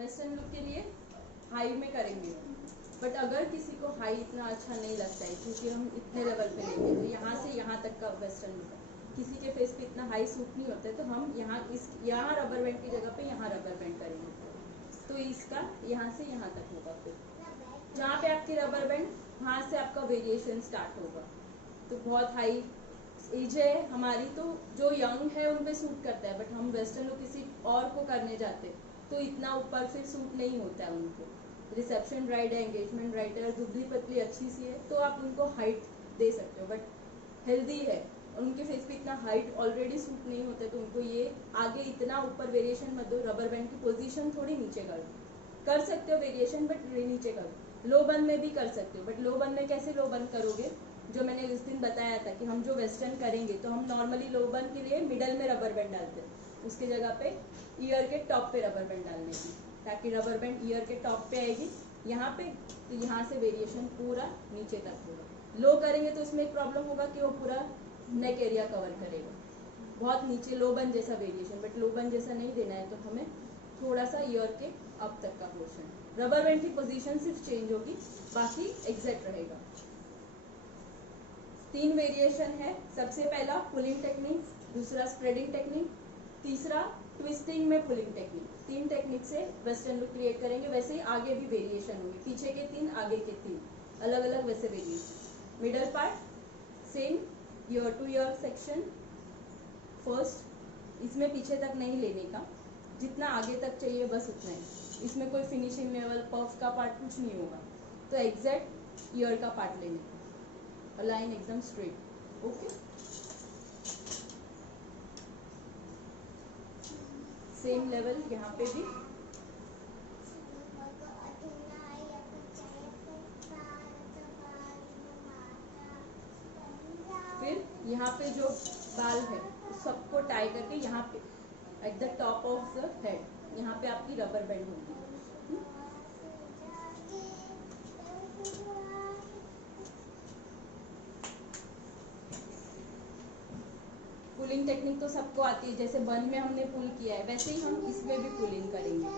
Western look के लिए high में करेंगे, बट अगर किसी को हाई इतना अच्छा नहीं लगता है क्योंकि हम इतने लेवल पे लेंगे तो यहाँ से यहाँ तक का वेस्टर्न लुक है, किसी के फेस पे इतना हाई सूट नहीं होता है तो हम यहाँ रबर बैंड की जगह पे यहाँ रबर बैंड करेंगे, तो इसका यहाँ से यहाँ तक होगा। फिर जहाँ पे आपकी रबर बैंड वहाँ से आपका वेरिएशन स्टार्ट होगा। तो बहुत हाई एज है हमारी तो जो यंग है उन पे सूट करता है, बट हम वेस्टर्न लुक किसी और को करने जाते तो इतना ऊपर फिर सूट नहीं होता है उनको। रिसेप्शन ब्राइड है, एंगेजमेंट ब्राइड है, दुबली पतली अच्छी सी है तो आप उनको हाइट दे सकते हो, बट हेल्दी है और उनके फेस पे इतना हाइट ऑलरेडी सूट नहीं होता है तो उनको ये आगे इतना ऊपर वेरिएशन मत दो। रबर बैंड की पोजीशन थोड़ी नीचे कर सकते हो वेरिएशन, बट नीचे करो। लो बन में भी कर सकते हो, बट लो बन में कैसे लो बन करोगे, जो मैंने उस दिन बताया था कि हम जो वेस्टर्न करेंगे तो हम नॉर्मली लो बन के लिए मिडल में रबर बैंड डालते हैं, उसके जगह पे ईयर के टॉप पे रबर बैंड डालने की, ताकि रबर बैंड ईयर के टॉप पे आएगी यहाँ पे, तो यहाँ से वेरिएशन पूरा नीचे तक होगा। लो करेंगे तो उसमें एक प्रॉब्लम होगा कि वो पूरा नेक एरिया कवर करेगा, बहुत नीचे लो बन जैसा वेरिएशन, बट लो बन जैसा नहीं देना है तो हमें थोड़ा सा ईयर के अब तक का पोर्शन, रबर बैंड की पोजीशन सिर्फ चेंज होगी, बाकी एग्जैक्ट रहेगा। 3 वेरिएशन है, सबसे पहला पुलिंग टेक्निक, दूसरा स्प्रेडिंग टेक्निक, तीसरा ट्विस्टिंग में पुलिंग टेक्निक। 3 टेक्निक से वेस्टर्न लुक क्रिएट करेंगे। वैसे ही आगे भी वेरिएशन होंगे, पीछे के 3 आगे के 3 अलग अलग वैसे variation. Middle part same, year two year section first, इसमें पीछे तक नहीं लेने का, जितना आगे तक चाहिए बस उतना ही, इसमें कोई फिनिशिंग लेवल पफ का पार्ट कुछ नहीं होगा, तो एग्जैक्ट ईयर का पार्ट लेने का, लाइन एकदम स्ट्रेट। ओके, सेम लेवल यहाँ पे भी। फिर यहाँ पे जो बाल है सबको टाई करके यहाँ पे at the top of the head, यहाँ पे आपकी रबर बैंड होगी। पुलिंग टेक्निक तो सबको आती है, जैसे बन में हमने पुल किया है वैसे ही हम इसमें भी पुलिंग करेंगे।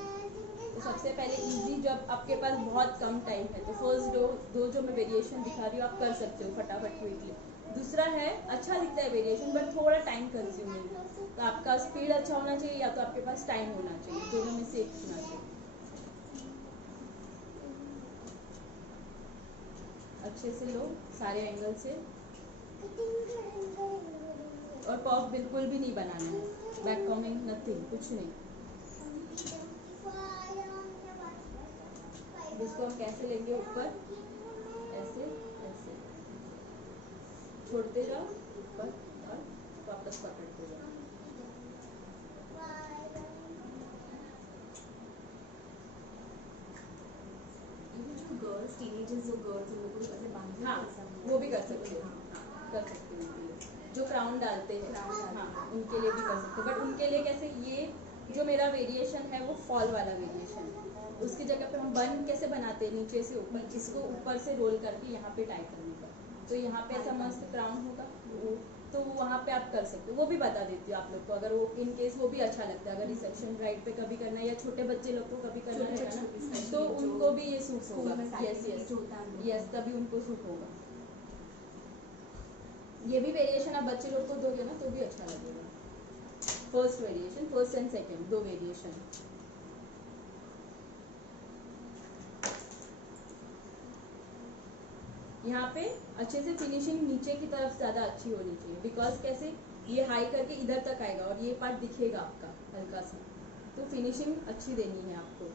तो सबसे पहले इजी, जब आपके पास बहुत कम टाइम है तो फर्स्ट दो जो मैं वेरिएशन दिखा रही हूँ आप कर सकते हो फटाफट क्विकली। दूसरा है अच्छा दिखता है वेरिएशन बट थोड़ा टाइम कंज्यूमिंग, तो आपका स्पीड अच्छा होना चाहिए या तो आपके पास टाइम होना चाहिए, दोनों में से एक होना चाहिए। अच्छे से लो सारे एंगल से, और पफ बिल्कुल भी नहीं बनाना है, बैक कॉमिंग नथिंग, कुछ नहीं। इसको हम कैसे लेंगे ऊपर, ऐसे ऐसे छोड़ते जाओ ऊपर और वापस पकड़ते जाओ। गर्ल्स टीनेजर्स जो गर्ल्स उन लोगों को ऐसे बांधना, हाँ वो भी कर सकते हो, कर सकते हो उनके लिए जो क्राउन डालते हैं, हाँ उनके लिए भी कर सकते हो, बट उनके लिए कैसे, ये जो मेरा वेरिएशन है वो फॉल वाला वेरिएशन है, उसकी जगह पे हम बन कैसे बनाते हैं नीचे से ऊपर, इसको ऊपर से रोल करके यहाँ पे टाई करने का, तो यहाँ पे ऐसा मस्त क्राउन होगा, तो वहाँ पे आप कर सकते हो। वो भी बता देती हूँ आप लोग को, अगर वो इन केस वो भी अच्छा लगता है, अगर रिसेप्शन ब्राइड पे कभी करना है या छोटे बच्चे लोग को कभी करना है ना तो उनको भी ये सूट होगा। यस यस यस, तभी उनको सूट होगा। ये भी वेरिएशन आप बच्चे लोग को दोगे ना तो भी अच्छा लगेगा। First variation, first and second 2 variation. यहाँ पे अच्छे से फिनिशिंग नीचे की तरफ ज़्यादा अच्छी होनी चाहिए, बिकॉज कैसे ये हाई करके इधर तक आएगा और ये पार्ट दिखेगा आपका हल्का सा, तो फिनिशिंग अच्छी देनी है आपको।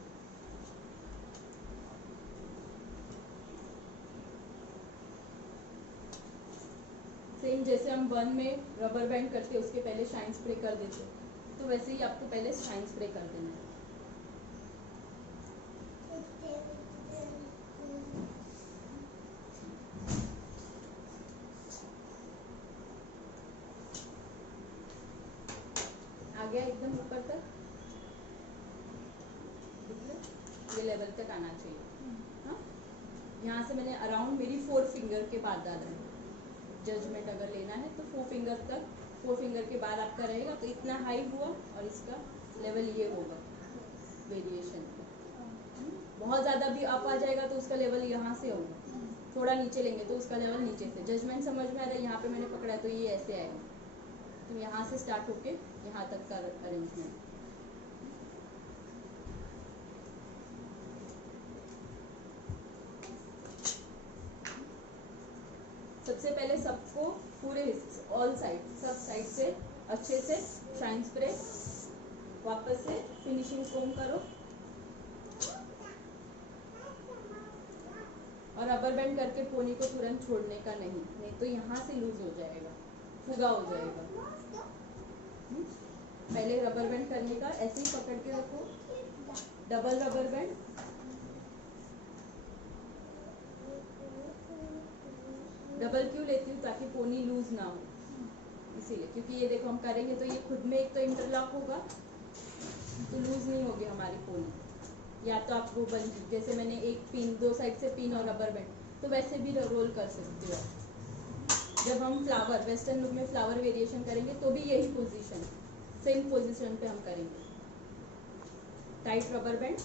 सेम जैसे हम बन में रबर बैंड करते उसके पहले शाइन स्प्रे कर देते, तो वैसे ही आपको पहले शाइन स्प्रे कर देना है। आ गया एकदम ऊपर तक, ये लेवल तक आना चाहिए। हाँ, यहाँ से मैंने अराउंड मेरी 4 फिंगर के बाद डाला है, जजमेंट अगर लेना है तो 4 फिंगर तक, 4 फिंगर के बाद आपका रहेगा, तो इतना हाई हुआ और इसका लेवल ये होगा वेरिएशन। बहुत ज़्यादा भी अप आ जाएगा तो उसका लेवल यहाँ से होगा, थोड़ा नीचे लेंगे तो उसका लेवल नीचे से। जजमेंट समझ में आ रहा है? यहाँ पे मैंने पकड़ा है तो ये ऐसे आएगा, तो यहाँ से स्टार्ट होके यहाँ तक का अरेंजमेंट। सबसे पहले सबको पूरे ऑल साइड, सब साइड से अच्छे से शाइन स्प्रे, वापस से फिनिशिंग कोम करो और रबर बैंड करके पोनी को तुरंत छोड़ने का नहीं तो यहाँ से लूज हो जाएगा, फुगा हो जाएगा। पहले रबर बैंड करने का ऐसे ही पकड़ के रखो, डबल रबर बैंड, डबल क्यों लेती हूँ? ताकि पोनी लूज ना हो, इसीलिए। क्योंकि ये देखो हम करेंगे तो ये खुद में एक तो इंटरलॉक होगा तो लूज नहीं होगी हमारी पोनी। या तो आप वो बन, जैसे मैंने एक पिन, दो साइड से पिन और रबर बैंड, तो वैसे भी रोल कर सकते हो। जब हम फ्लावर, वेस्टर्न लुक में फ्लावर वेरिएशन करेंगे तो भी यही पोजीशन, सेम पोजीशन पे हम करेंगे। टाइट रबर बैंड,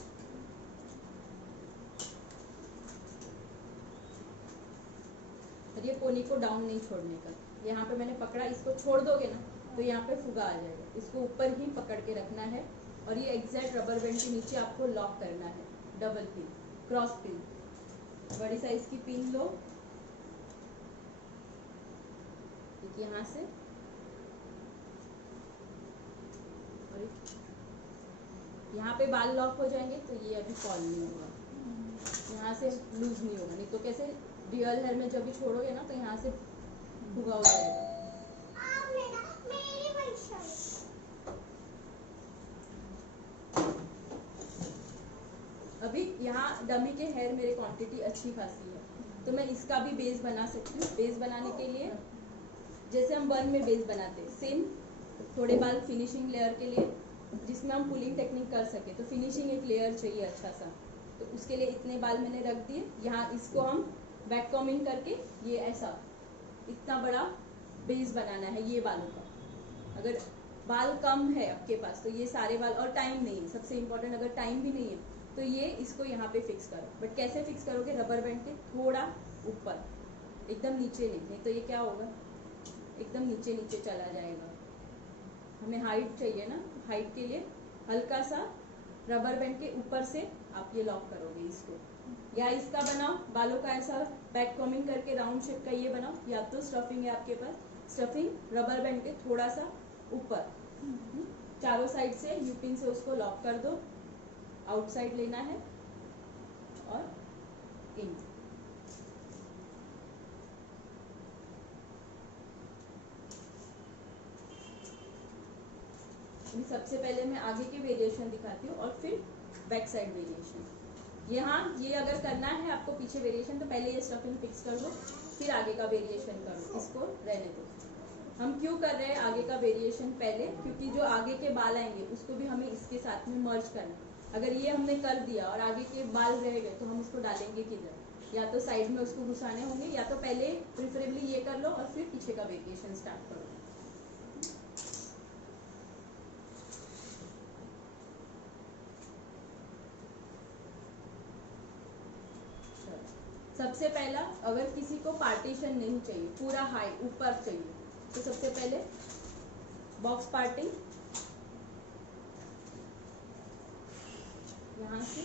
और ये पोनी को डाउन नहीं छोड़ने का। यहाँ पे मैंने पकड़ा, इसको छोड़ दोगे ना तो यहाँ पे फुगा आ जाएगा, इसको ऊपर ही पकड़ के रखना है। और ये एग्जैक्ट रबर बैंड के नीचे आपको लॉक करना है, डबल पिन, क्रॉस पिन, बड़ी साइज की पिन लो, एक यहाँ से और यहाँ पे बाल लॉक हो जाएंगे तो ये अभी फॉल नहीं होगा, यहाँ से लूज नहीं होगा। नहीं तो कैसे रियल हेयर में जब भी छोड़ोगे ना तो यहाँ से भुगा हो जाएगा। अभी यहाँ डमी के हेयर मेरे क्वांटिटी अच्छी खासी है तो मैं इसका भी बेस बना सकती हूँ। बेस बनाने के लिए जैसे हम बन में बेस बनाते हैं, सेम थोड़े बाल फिनिशिंग लेयर के लिए जिसमें हम पुलिंग टेक्निक कर सके, तो फिनिशिंग एक लेयर चाहिए अच्छा सा, तो उसके लिए इतने बाल मैंने रख दिए। यहाँ इसको हम बैक कॉमिंग करके ये ऐसा इतना बड़ा बेस बनाना है ये बालों का। अगर बाल कम है आपके पास तो ये सारे बाल, और टाइम नहीं है सबसे इम्पोर्टेंट, अगर टाइम भी नहीं है तो ये इसको यहाँ पे फिक्स करो। बट कैसे फिक्स करोगे? रबर बैंड के थोड़ा ऊपर, एकदम नीचे नहीं तो ये क्या होगा, एकदम नीचे नीचे चला जाएगा। हमें हाइट चाहिए ना, हाइट के लिए हल्का सा रबर बैंड के ऊपर से आप ये लॉक करोगे इसको, या इसका बनाओ बालों का ऐसा बैक कॉमिंग करके राउंड शेप का ये बनाओ, या तो स्टफिंग है आपके पास, स्टफिंग रबर बैंड के थोड़ा सा ऊपर, चारों साइड से यूपिन से उसको लॉक कर दो, आउटसाइड लेना है और इन। सबसे पहले मैं आगे के वेरिएशन दिखाती हूँ और फिर बैक साइड वेरिएशन। यहाँ ये अगर करना है आपको पीछे वेरिएशन तो पहले ये स्टफिंग फिक्स कर दो, फिर आगे का वेरिएशन करो, इसको रहने दो। हम क्यों कर रहे हैं आगे का वेरिएशन पहले? क्योंकि जो आगे के बाल आएंगे उसको भी हमें इसके साथ में मर्ज करना है। अगर ये हमने कर दिया और आगे के बाल रह गए तो हम उसको डालेंगे किधर? या तो साइड में उसको घुसाने होंगे, या तो पहले प्रिफरेबली ये कर लो और फिर पीछे का वेरिएशन स्टार्ट करो। सबसे पहला, अगर किसी को पार्टीशन नहीं चाहिए, पूरा हाई ऊपर चाहिए, तो सबसे पहले बॉक्स पार्टिंग यहाँ से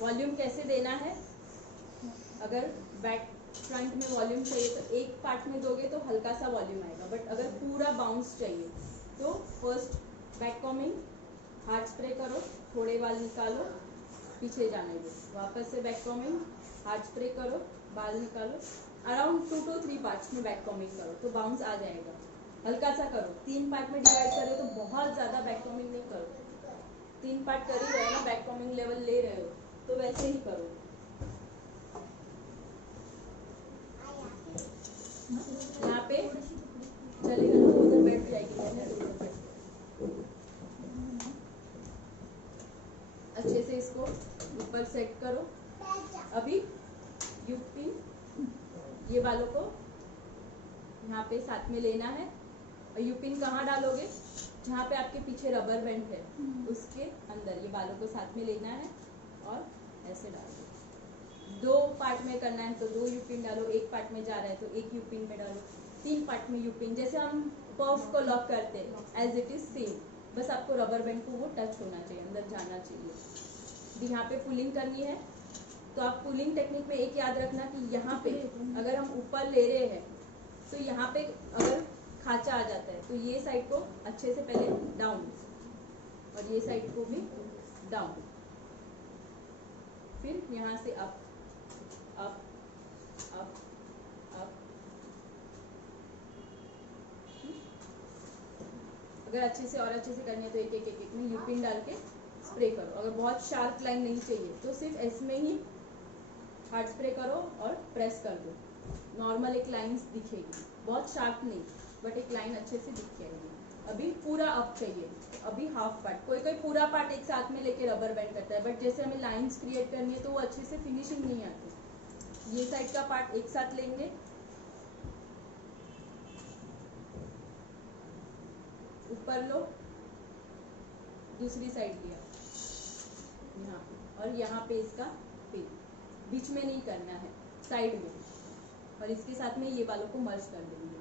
वॉल्यूम कैसे देना है? अगर बैक फ्रंट में वॉल्यूम चाहिए तो एक पार्ट में दोगे तो हल्का सा वॉल्यूम आएगा, बट अगर पूरा बाउंस चाहिए तो first back combing, hard spray करो, थोड़े बाल निकालो, पीछे जाने दो, वापस से बैक कॉमिंग, हार्ड स्प्रे करो, बाल निकालो, अराउंड 2 to 3 पार्ट्स में बैक कॉमिंग करो तो बाउंस आ जाएगा। हल्का सा करो, 3 पार्ट में डिवाइड करो तो बहुत ज़्यादा बैक कॉमिंग नहीं करो, 3 पार्ट कर ही रहे हो ना, बैक कॉमिंग लेवल ले रहे हो तो वैसे ही करो। यहाँ पे चलेगा ना, उधर बैठ जाएगी, अच्छे से इसको ऊपर सेट करो। अभी यूपिन ये बालों को यहाँ पे साथ में लेना है और यू पिन कहाँ डालोगे? जहाँ पे आपके पीछे रबर बैंड है उसके अंदर ये बालों को साथ में लेना है और ऐसे डाल दो। 2 पार्ट में करना है तो 2 यू पिन डालो, 1 पार्ट में जा रहा है तो 1 यू पिन में डालो, 3 पार्ट में यू पिन, जैसे हम पर्फ को लॉक करते हैं एज इट इज सेम, बस आपको रबर बैंड को वो टच होना चाहिए, अंदर जाना चाहिए। यहाँ पे पुलिंग करनी है तो आप पुलिंग टेक्निक में एक याद रखना कि यहाँ पे अगर हम ऊपर ले रहे हैं तो यहाँ पे अगर खांचा आ जाता है तो ये साइड को अच्छे से पहले डाउन और ये साइड को भी डाउन, फिर यहाँ से अप अप अप अप। अगर अच्छे से और अच्छे से करनी है तो एक एक एक एक में यू पिन डाल के स्प्रे करो। अगर बहुत शार्प लाइन नहीं चाहिए तो सिर्फ इसमें ही हार्ड स्प्रे करो और प्रेस कर दो, नॉर्मल एक लाइंस दिखेगी, बहुत शार्प नहीं बट एक लाइन अच्छे से दिख जाएगी। अभी पूरा अप चाहिए, अभी हाफ पार्ट, कोई कोई पूरा पार्ट एक साथ में लेके रबर बैंड करता है बट जैसे हमें लाइंस क्रिएट करनी है तो वो अच्छे से फिनिशिंग नहीं आती। ये साइड का पार्ट एक साथ लेंगे, ऊपर लो, दूसरी साइड लिया यहाँ पे और यहाँ पे इसका पिन, बीच में नहीं करना है, साइड में, और इसके साथ में ये बालों को मर्ज कर देंगे।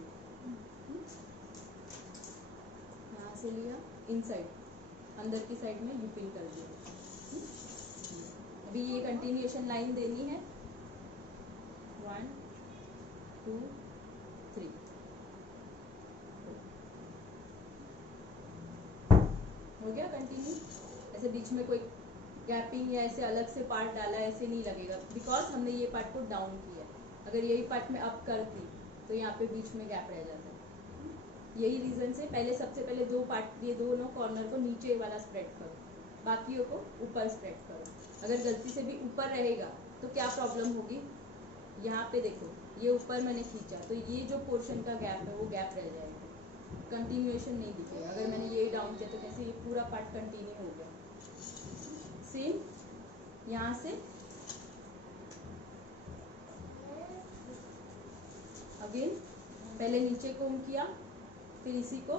यहाँ से लिया इनसाइड, अंदर की साइड में यू पिन कर दिया। अभी ये कंटिन्यूएशन लाइन देनी है, 1 2 3, हो गया कंटिन्यू। ऐसे बीच में कोई गैपिंग या ऐसे अलग से पार्ट डाला ऐसे नहीं लगेगा बिकॉज हमने ये पार्ट को डाउन किया। अगर यही पार्ट में अप करती तो यहाँ पे बीच में गैप रह जाता है। यही रीजन से पहले सबसे पहले 2 पार्ट, ये दोनों कॉर्नर को नीचे वाला स्प्रेड करो, बाकियों को ऊपर स्प्रेड करो। अगर गलती से भी ऊपर रहेगा तो क्या प्रॉब्लम होगी, यहाँ पे देखो ये ऊपर मैंने खींचा तो ये जो पोर्शन का गैप है वो गैप रह जाएगा, कंटिन्यूएशन नहीं दिखेगा। अगर मैंने ये डाउन किया तो कैसे ये पूरा पार्ट कंटिन्यू हो गया। सेम यहाँ से अगेन पहले नीचे कोम किया, फिर इसी को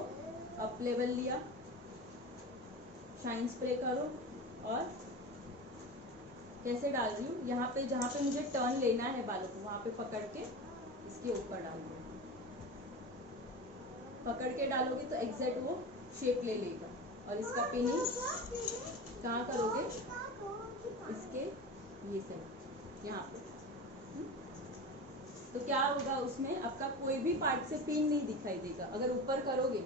अप लेवल लिया, शाइन स्प्रे करो और कैसे डाल रही हूँ, यहाँ पे जहाँ पे मुझे टर्न लेना है बालों को वहाँ पे पकड़ के इसके ऊपर डाल दो। पकड़ के डालोगे तो एग्जैक्ट वो शेप ले लेगा। और इसका पिनिंग कहाँ करोगे, इसके ये साइड यहाँ पे। तो क्या होगा उसमें आपका कोई भी पार्ट से पिन नहीं दिखाई देगा। अगर ऊपर करोगे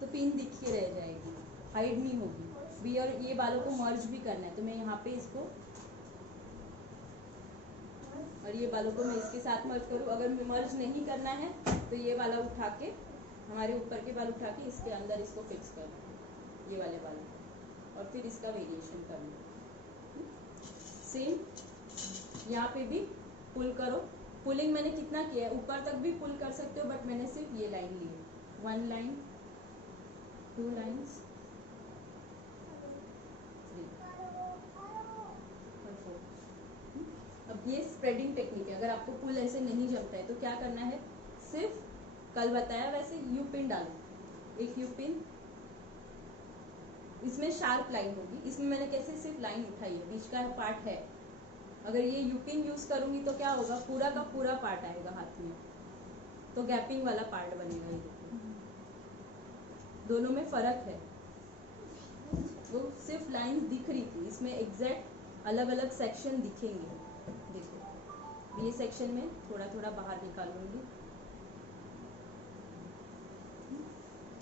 तो पिन दिख के रह जाएगी, हाइड नहीं होगी भी। और ये बालों को मर्ज भी करना है तो मैं यहाँ पे इसको और ये बालों को मैं इसके साथ मर्ज करूँ। अगर मर्ज नहीं करना है तो ये वाला उठा के, हमारे ऊपर के बाल उठा के इसके अंदर इसको फिक्स कर दो, ये वाले बाल, और फिर इसका वेरिएशन कर लो। सेम यहाँ पे भी पुल करो। पुलिंग मैंने कितना किया है, ऊपर तक भी पुल कर सकते हो बट मैंने सिर्फ ये लाइन ली है, 1 लाइन 2 लाइन्स 3 और 4। अब ये स्प्रेडिंग टेक्निक है। अगर आपको पुल ऐसे नहीं जमता है तो क्या करना है, सिर्फ कल बताया वैसे यू पिन डालो, एक यू पिन, इसमें शार्प लाइन होगी। इसमें मैंने कैसे सिर्फ लाइन उठाई है, बीच का पार्ट है। अगर ये यू पिन यूज करूंगी तो क्या होगा, पूरा का पूरा पार्ट आएगा हाथ में, तो गैपिंग वाला पार्ट बनेगा। ये दोनों में फर्क है। वो सिर्फ लाइन दिख रही थी, इसमें एग्जैक्ट अलग अलग सेक्शन दिखेंगे। देखो ये सेक्शन में थोड़ा थोड़ा बाहर निकालूंगी,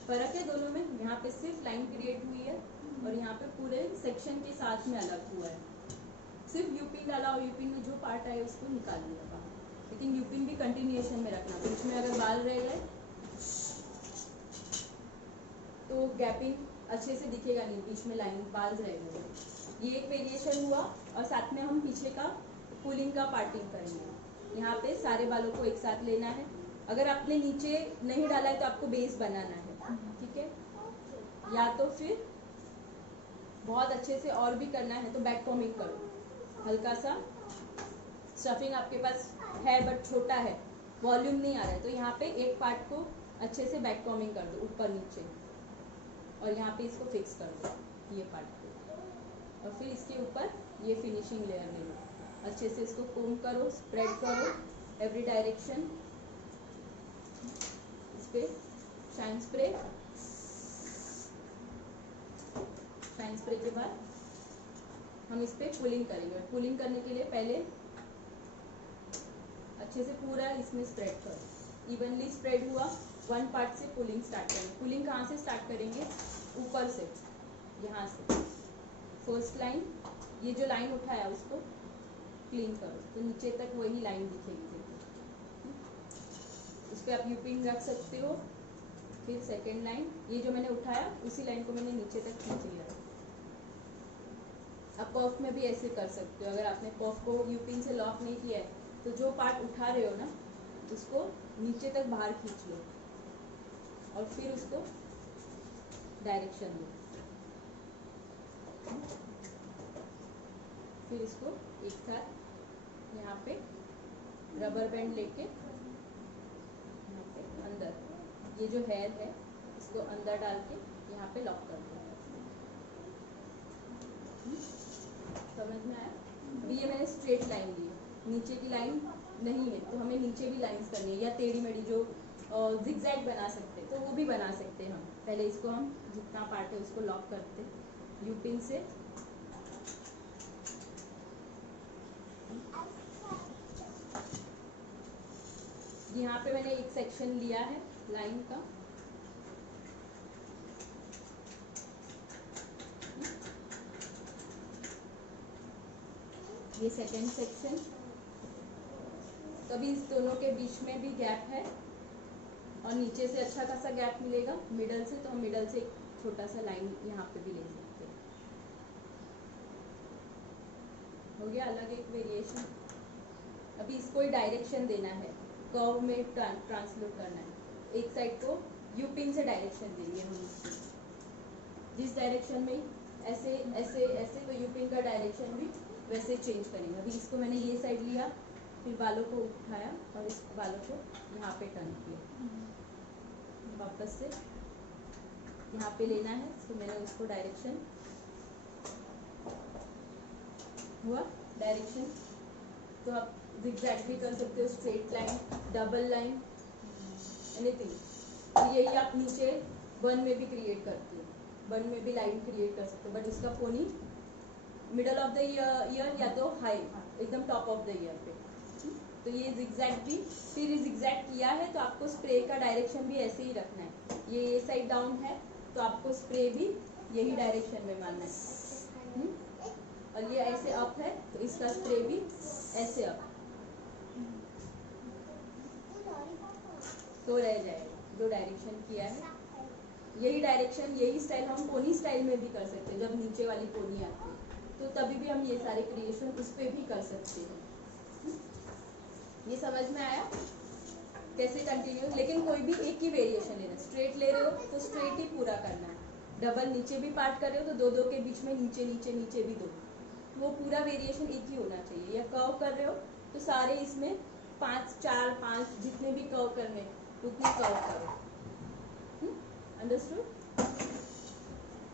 फर्क है दोनों में। यहाँ पे सिर्फ लाइन क्रिएट हुई है और यहाँ पे पूरे सेक्शन के साथ में अलग हुआ है। सिर्फ यूपिन डाला और यूपिन में जो पार्ट आए उसको निकाल लिया बाहर। लेकिन यूपिन भी कंटिन्यूएशन में रखना, बीच में अगर बाल रह गए तो गैपिंग अच्छे से दिखेगा नहीं, बीच में लाइन बाल रह गए। ये एक वेरिएशन हुआ। और साथ में हम पीछे का पुलिंग का पार्टिंग करेंगे। यहाँ पे सारे बालों को एक साथ लेना है। अगर आपने नीचे नहीं डाला है तो आपको बेस बनाना है, ठीक है। या तो फिर बहुत अच्छे से और भी करना है तो बैक कॉमिंग करो, हल्का सा स्टफिंग आपके पास है बट छोटा है, वॉल्यूम नहीं आ रहा है, तो यहाँ पे एक पार्ट को अच्छे से बैक कॉमिंग कर दो ऊपर नीचे, और यहाँ पे इसको फिक्स कर दो ये पार्ट को, और फिर इसके ऊपर ये फिनिशिंग लेयर ले लो, अच्छे से इसको कोम करो, स्प्रेड करो एवरी डायरेक्शन। इस पे शाइन स्प्रे, शाइन स्प्रे के बाद हम इस पे पुलिंग करेंगे। पुलिंग करने के लिए पहले अच्छे से पूरा इसमें स्प्रेड करो, इवनली स्प्रेड हुआ, वन पार्ट से पुलिंग स्टार्ट करेंगे। पुलिंग कहाँ से स्टार्ट करेंगे? ऊपर से, यहाँ से फर्स्ट लाइन, ये जो लाइन उठाया उसको क्लीन करो तो नीचे तक वही लाइन दिखेगी। देखो इस पे आप यूपिंग रख सकते हो। फिर सेकेंड लाइन, ये जो मैंने उठाया उसी लाइन को मैंने नीचे तक खींच लिया। आप पफ में भी ऐसे कर सकते हो। अगर आपने पफ को यूपिंग से लॉक नहीं किया है तो जो पार्ट उठा रहे हो ना उसको नीचे तक बाहर खींच लो और फिर उसको डायरेक्शन दो। फिर इसको एक साथ यहाँ पे रबर बैंड लेके यहाँ पे अंदर, ये जो हेयर है इसको अंदर डाल के यहाँ पे लॉक कर दो। समझ में आया? अभी ये मैंने स्ट्रेट लाइन ली है, नीचे की लाइन नहीं है तो हमें नीचे भी लाइंस करनी है, या टेढ़ी मेढ़ी जो जिगजैग बना सकते हैं तो वो भी बना सकते हैं हम। पहले इसको हम जितना पार्ट है उसको लॉक करते यूपिन से। यहाँ पे मैंने एक सेक्शन लिया है लाइन का, ये सेकेंड सेक्शन। तभी इस दोनों के बीच में भी गैप है और नीचे से अच्छा खासा गैप मिलेगा मिडल से, तो हम मिडल से एक छोटा सा लाइन यहाँ पे भी ले सकते हैं। हो गया अलग एक वेरिएशन। अभी इसको ही डायरेक्शन देना है, कर्व में ट्रांसलेट करना है। एक साइड को यू पिन से डायरेक्शन देंगे हम इसको, जिस डायरेक्शन में ऐसे ऐसे ऐसे, तो यू पिन का डायरेक्शन भी वैसे चेंज करेंगे। अभी इसको मैंने ये साइड लिया, फिर बालों को उठाया और इस बालों को यहाँ पे टर्न किया, वापस से यहाँ पे लेना है तो मैंने उसको डायरेक्शन हुआ डायरेक्शन। तो आप जिगजैग भी कर सकते हो, straight line, double line, anything. तो यही आप नीचे बन में भी क्रिएट करते हो, बन में भी लाइन क्रिएट कर सकते हो, बट उसका पोनी मिडल ऑफ द ईयर या तो हाई एकदम टॉप ऑफ द ईयर पे। तो ये जिगजैग भी, फिर जिगजैग किया है तो आपको स्प्रे का डायरेक्शन भी ऐसे ही रखना है। ये साइड डाउन है तो आपको स्प्रे भी यही डायरेक्शन में मारना है। और ये ऐसे अप है तो इसका स्प्रे भी ऐसे अप, तो रह जाएगा। जो डायरेक्शन किया है यही डायरेक्शन, यही स्टाइल हम पोनी स्टाइल में भी कर सकते हैं। जब नीचे वाली पोनी आती है तो तभी भी हम ये सारे क्रिएशन उस पर भी कर सकते हैं। ये समझ में आया कैसे कंटिन्यू? लेकिन कोई भी एक ही वेरिएशन लेना। स्ट्रेट ले रहे हो तो स्ट्रेट ही पूरा करना है, डबल नीचे भी पार्ट कर रहे हो तो दो दो के बीच में नीचे नीचे नीचे भी दो, वो पूरा वेरिएशन एक ही होना चाहिए। या कर्व कर रहे हो तो सारे इसमें 5 4 5 जितने भी कर्व करने उतने कर्व करो। अंडरस्टूड?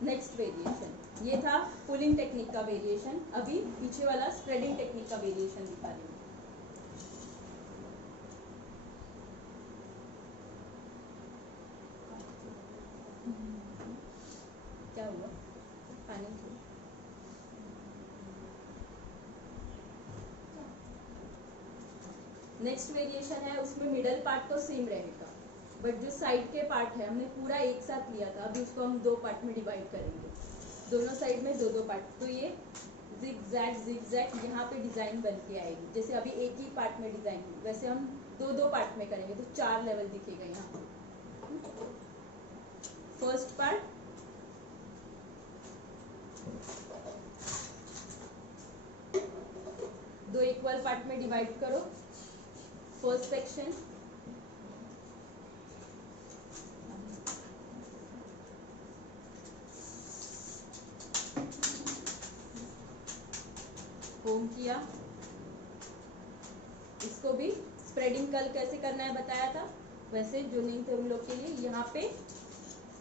नेक्स्ट वेरिएशन ये था पुलिंग टेक्निक का वेरिएशन। अभी पीछे वाला स्प्रेडिंग टेक्निक का वेरिएशन दिखा रही हूँ। क्या हुआ? पानी थी। नेक्स्ट वेरिएशन है, उसमें मिडल पार्ट तो सेम रहेगा, बट जो साइड के पार्ट है हमने पूरा एक साथ लिया था, अभी उसको हम दो पार्ट में डिवाइड करेंगे। दोनों साइड में दो दो पार्ट, तो ये जिगजैग यहाँ पे डिजाइन बन के आएगी। जैसे अभी एक ही पार्ट में डिजाइन, वैसे हम दो दो पार्ट में करेंगे तो 4 लेवल दिखेगा यहाँ। फर्स्ट पार्ट, दो इक्वल पार्ट में डिवाइड करो। फर्स्ट सेक्शन, कोम किया। इसको भी स्प्रेडिंग कल कैसे करना है बताया था, वैसे जो नहीं थे उन लोग के लिए यहाँ पे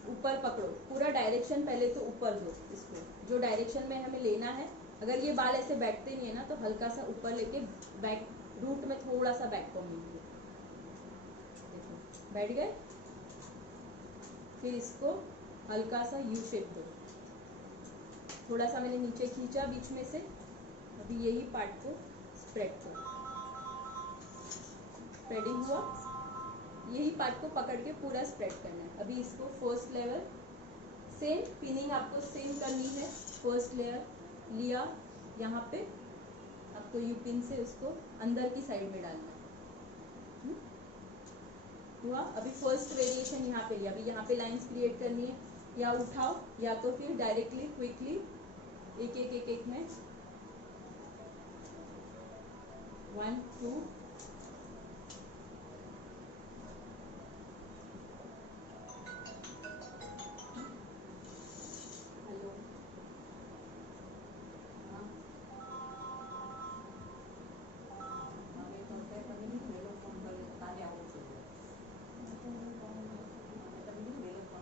ऊपर पकड़ो, पूरा डायरेक्शन पहले तो ऊपर दो इसको, जो डायरेक्शन में हमें लेना है। अगर ये बाल ऐसे बैठते नहीं है ना, तो हल्का सा ऊपर लेके बैक रूट में थोड़ा सा बैक कॉम्बिंग, देखो बैठ गए। फिर इसको हल्का सा यू शेप दो, थोड़ा सा मैंने नीचे खींचा बीच में से। अभी यही पार्ट को स्प्रेड करो, स्प्रेडिंग हुआ, यही पार्ट को पकड़ के पूरा स्प्रेड करना है। अभी इसको फर्स्ट लेवल सेम पिनिंग आपको सेम करनी है। फर्स्ट लेयर लिया, यहाँ पे आपको यू पिन से उसको अंदर की साइड में डालना है। हुआ। अभी फर्स्ट वेरिएशन यहाँ पे लिया, अभी यहाँ पे लाइंस क्रिएट करनी है, या उठाओ या तो फिर डायरेक्टली क्विकली एक एक एक एक में 1 2 हेलो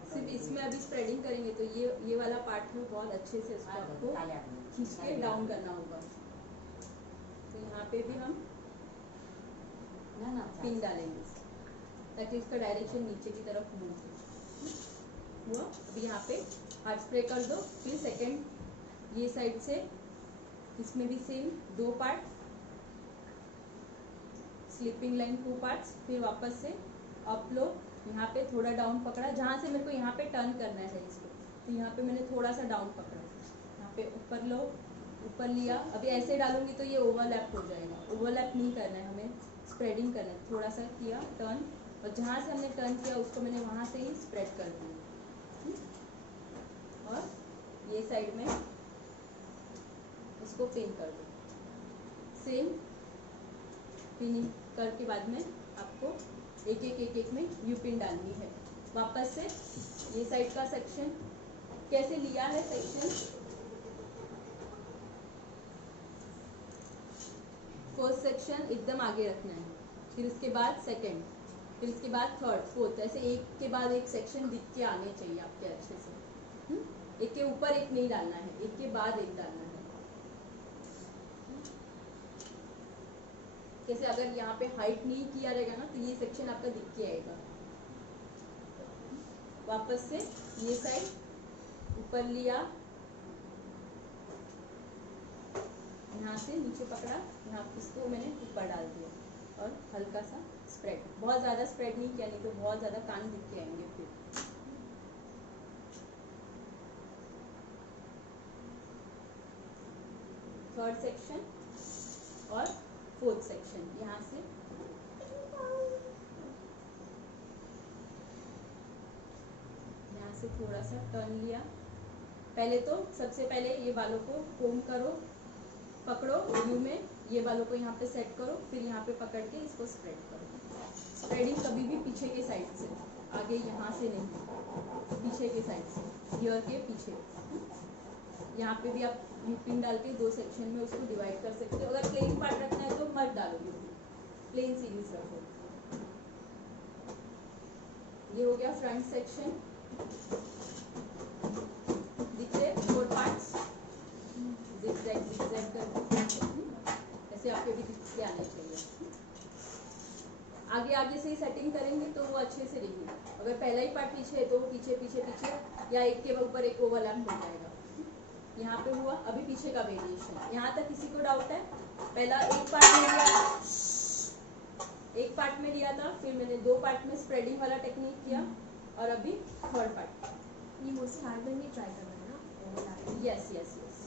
सिर्फ इसमें अभी स्प्रेडिंग करेंगे तो ये वाला पार्ट में बहुत अच्छे से इसको आपको खींच के डाउन करना होगा। तो यहाँ पे भी हम पिन डालेंगे ताकि इसका डायरेक्शन नीचे की तरफ मूव हुआ। अभी यहाँ पे हार्ड स्प्रे कर दो। फिर सेकंड ये साइड से इसमें भी same 2 part, slipping line 2 parts. फिर वापस से अप लो, यहाँ पे थोड़ा डाउन पकड़ा, जहाँ से मेरे को यहाँ पे टर्न करना है इसको, तो यहाँ पे मैंने थोड़ा सा डाउन पकड़ा, यहाँ पे ऊपर लो, ऊपर लिया। अभी ऐसे डालूंगी तो ये ओवरलैप हो जाएगा, ओवरलैप नहीं करना है हमें, स्प्रेडिंग करना है। थोड़ा सा किया टर्न, और जहाँ से हमने टर्न किया उसको मैंने वहाँ से ही स्प्रेड कर दिया। और ये साइड में इसको पिन कर दो। सेम पिनिंग करके बाद में आपको एक एक में यू पिन डालनी है। वापस से ये साइड का सेक्शन कैसे लिया है, सेक्शन फर्स्ट सेक्शन एकदम आगे रखना है, फिर उसके बाद सेकंड, फिर उसके बाद थर्ड, फोर्थ, ऐसे एक के बाद एक सेक्शन दिख के आने चाहिए आपके अच्छे से। एक के ऊपर एक नहीं डालना है, एक के बाद एक डालना है। जैसे अगर यहाँ पे हाइट नहीं किया रहेगा ना, तो ये सेक्शन आपका दिख के आएगा। वापस से ये साइड ऊपर लिया, यहाँ से नीचे पकड़ा, यहाँ इसको मैंने ऊपर डाल दिया और हल्का सा स्प्रेड, बहुत ज़्यादा स्प्रेड नहीं किया, नहीं तो बहुत ज़्यादा कान दिख के आएंगे। फिर थर्ड सेक्शन और फोर्थ सेक्शन, यहाँ से थोड़ा सा टर्न लिया। पहले तो सबसे पहले ये बालों को कोम करो, पकड़ो यू में, ये बालों को यहाँ पे सेट करो, फिर यहाँ पे पकड़ के इसको स्प्रेड करो। स्प्रेडिंग कभी भी पीछे के साइड से, आगे यहाँ से नहीं, पीछे के साइड से, ईयर के पीछे। यहाँ पे भी आप यू पिन डाल के 2 सेक्शन में उसको डिवाइड कर सकते हो। अगर प्लेन पार्ट रखना है तो मत डालो, प्लेन सीरीज रखो। ये हो गया फ्रंट सेक्शन, दिखे 4 पार्ट्स, जिगजैग कर ऐसे आपके भी दिख के आने चाहिए। आगे से ही सेटिंग करेंगे तो वो अच्छे से दिखेगा। अगर पहला ही पार्ट पीछे है तो वो पीछे पीछे पीछे या एक के ऊपर एक ओवरलैप हो जाएगा। यहाँ पे हुआ। अभी पीछे का वेरिएशन, यहाँ तक किसी को डाउट है? पहला एक पार्ट में लिया था, फिर मैंने 2 पार्ट में स्प्रेडिंग वाला टेक्निक किया, और अभी थर्ड पार्ट। ये मोस्टली हार्ड में ट्राई करना है ना। Yes yes yes.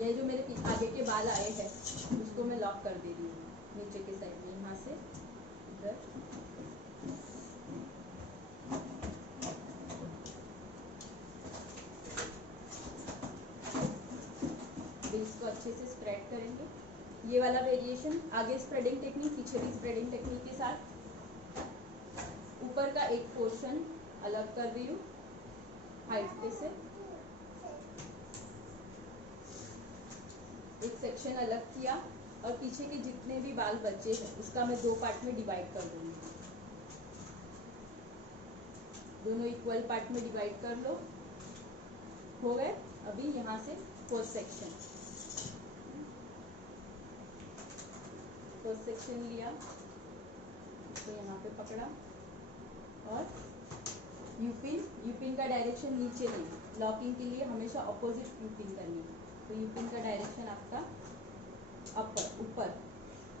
ये जो मेरे आगे के बाल आए हैं उसको मैं लॉक कर दे रही हूँ नीचे के साइड में, यहाँ से इधर। इसको अच्छे से स्प्रेड करेंगे। ये वाला वेरिएशन, आगे स्प्रेडिंग टेक्निक, पीछे भी स्प्रेडिंग टेक्निक के साथ। ऊपर का एक पोर्शन अलग कर रही हूँ हाइट पे से, एक सेक्शन अलग किया, और पीछे के जितने भी बाल बचे हैं उसका मैं 2 पार्ट में डिवाइड कर दूंगी। दोनों इक्वल पार्ट में डिवाइड कर लो। हो गए। अभी यहाँ से फर्स्ट सेक्शन लिया, इसको यहाँ पे पकड़ा और यूपिन का डायरेक्शन नीचे नहीं, लॉकिंग के लिए हमेशा अपोजिट यूपिन करनी है। तो यूपिन का डायरेक्शन आपका ऊपर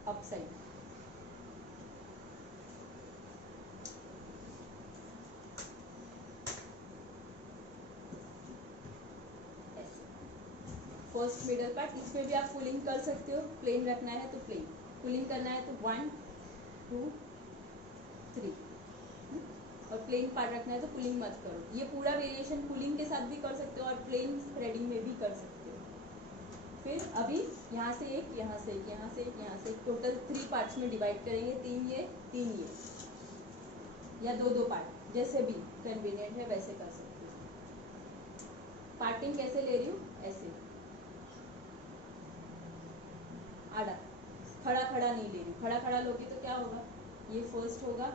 up side. First middle part, इसमें भी आप पुलिंग कर सकते हो। प्लेन रखना है तो प्लेन, पुलिंग करना है तो 1 2 3, और प्लेन पार्ट रखना है तो पुलिंग मत करो। ये पूरा वेरिएशन पुलिंग के साथ भी कर सकते हो और प्लेन स्प्रेडिंग में भी कर सकते हो। फिर अभी यहाँ से एक, यहाँ से एक, यहाँ से एक, यहाँ से एक, टोटल 3 पार्ट्स में डिवाइड करेंगे। 3 ये 3 ये, या 2 पार्ट, जैसे भी कन्वीनियंट है वैसे कर सकते हो। पार्टिंग कैसे ले रही हूँ, ऐसे आड़ा, खड़ा खड़ा नहीं ले रही। खड़ा खड़ा लोगे तो क्या होगा, ये फर्स्ट होगा,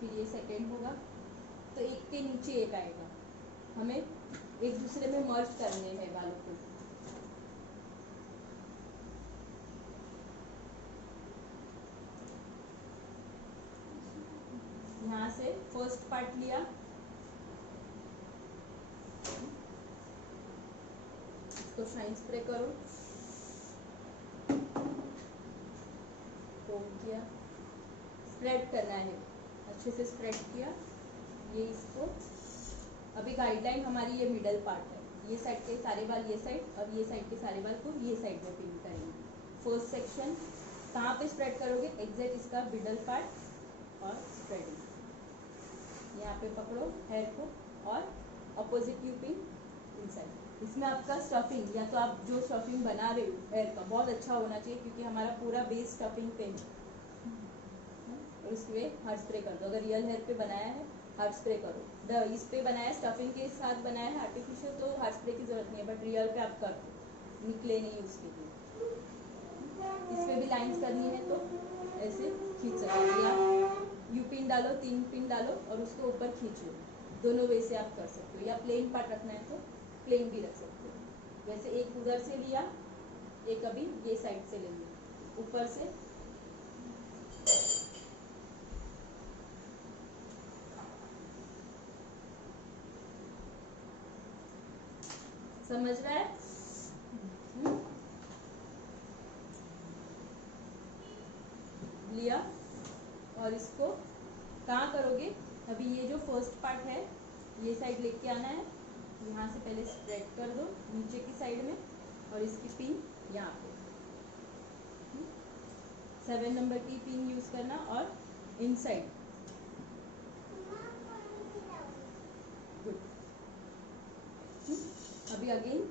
फिर ये सेकेंड होगा, तो एक के नीचे एक आएगा। हमें एक दूसरे में मर्ज करने हैं बालों को। यहाँ से फर्स्ट पार्ट लिया, इसको शाइन स्प्रे करो, फोल्ड किया, स्प्रेड करना है, अच्छे से स्प्रेड किया। ये इसको अभी गाइडलाइन हमारी ये मिडल पार्ट है, ये साइड के सारे बाल ये साइड और ये साइड के सारे बाल को ये साइड में पिन करेंगे। फर्स्ट सेक्शन कहाँ पे स्प्रेड करोगे, एग्जैक्ट इसका मिडल पार्ट और स्प्रेडिंग। यहाँ पे पकड़ो हेयर को और अपोजिट यू पिन इनसाइड। इसमें आपका स्टफिंग, या तो आप जो स्टफिंग बना रहे हो हेयर का बहुत अच्छा होना चाहिए, क्योंकि हमारा पूरा बेस स्टफिंग पे है। और इसमें हार्ड स्प्रे कर दो। अगर रियल हेयर पे बनाया है हार्ड स्प्रे करो। इस पे बनाया स्टफिंग के साथ बनाया है आर्टिफिशियल, तो हार्ड स्प्रे की जरूरत नहीं है, बट रियल पे आप कर दो, निकले नहीं उसके लिए। इस पे भी लाइंस करनी है तो ऐसे खींच सकते हो, या यू पिन डालो, 3 पिन डालो और उसको ऊपर खींचो। दोनों वे से आप कर सकते हो, या प्लेन पार्ट रखना है तो प्लेन भी रख सकते हो। वैसे एक उधर से लिया, एक अभी ये साइड से लेंगे, ऊपर से समझ रहा है? लिया और इसको कहाँ करोगे, अभी ये जो फर्स्ट पार्ट है ये साइड लेके आना है, यहाँ से पहले स्प्रेड कर दो नीचे की साइड में, और इसकी पिन यहाँ पे 7 नंबर की पिन यूज करना, और इनसाइड। गुड। अभी अगेन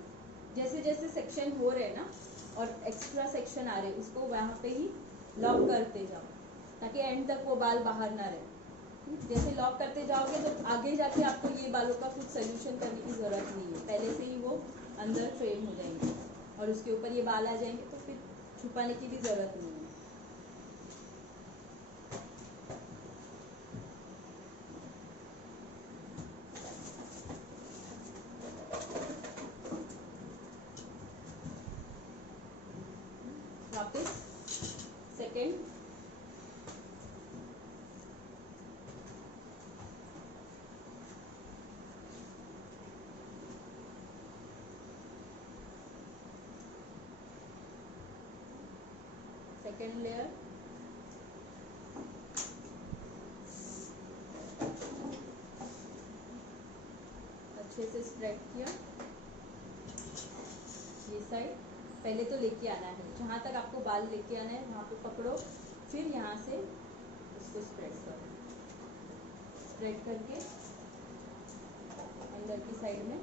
जैसे जैसे सेक्शन हो रहे हैं ना और एक्स्ट्रा सेक्शन आ रहे हैं, उसको वहाँ पे ही लॉक करते जाओ ताकि एंड तक वो बाल बाहर ना रहे। जैसे लॉक करते जाओगे तो आगे जाके आपको ये बालों का कुछ सोल्यूशन करने की ज़रूरत नहीं है, पहले से ही वो अंदर फ्रेम हो जाएंगे और उसके ऊपर ये बाल आ जाएंगे, तो फिर छुपाने की भी ज़रूरत नहीं है। वापस सेकेंड, सेकेंड लेयर, अच्छे से स्प्रेड किया। ये साइड पहले तो लेके आना है, जहाँ तक आपको बाल लेके आना है वहाँ पे पकड़ो, फिर यहाँ से उसको स्प्रेड करो, स्प्रेड करके अंदर की साइड में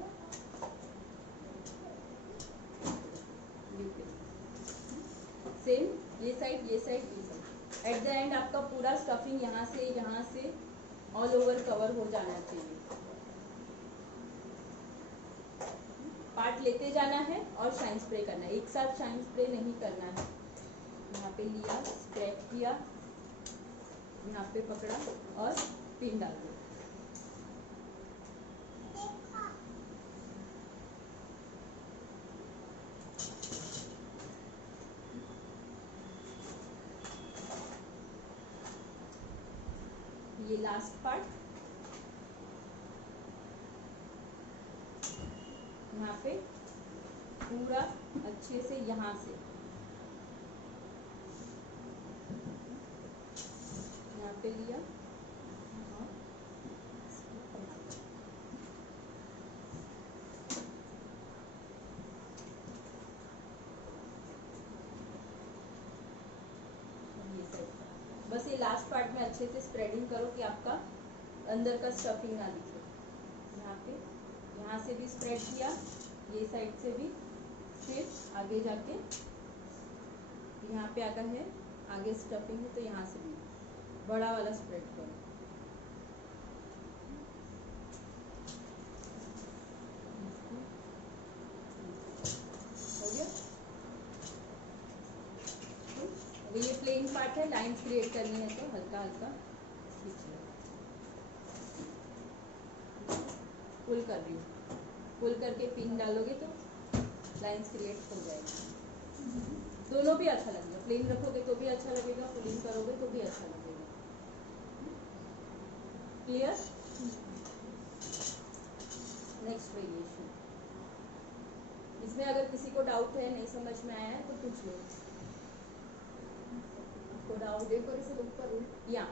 सेम ये साइड ये साइड ये साइड। एट द एंड आपका पूरा स्टफिंग यहाँ से ऑल ओवर कवर हो जाना चाहिए। पार्ट लेते जाना है और शाइन स्प्रे करना है, एक साथ शाइन स्प्रे नहीं करना है। यहाँ पे लिया, स्ट्रेच किया, यहाँ पे पकड़ा और पिन डाल दिया। ये लास्ट पार्ट, यहाँ पे पूरा अच्छे से यहाँ से यहाँ पे लिया, ये साइड बस ये लास्ट पार्ट में अच्छे से स्प्रेडिंग करो कि आपका अंदर का स्टफिंग ना दिखे। यहाँ पे यहाँ से भी स्प्रेड किया, ये साइड से भी, फिर आगे जाके यहाँ पे अगर है आगे स्टफिंग है तो यहाँ से भी बड़ा वाला स्प्रेड करो। हो गया। अगर ये प्लेन पार्ट है, लाइंस क्रिएट करनी है तो हल्का हल्का खींचिए। पुल कर रही हूँ, पुल करके पिन डालोगे तो लाइंस क्रिएट हो जाएगी। दोनों भी अच्छा लगेगा, प्लेन रखोगे तो भी अच्छा लगेगा, पुलिंग करोगे तो भी अच्छा लगेगा। क्लियर? Next variation. इसमें अगर किसी को डाउट है, नहीं समझ में आया है तो पूछ लो। आपको डाउट है तो इसे लुक करो या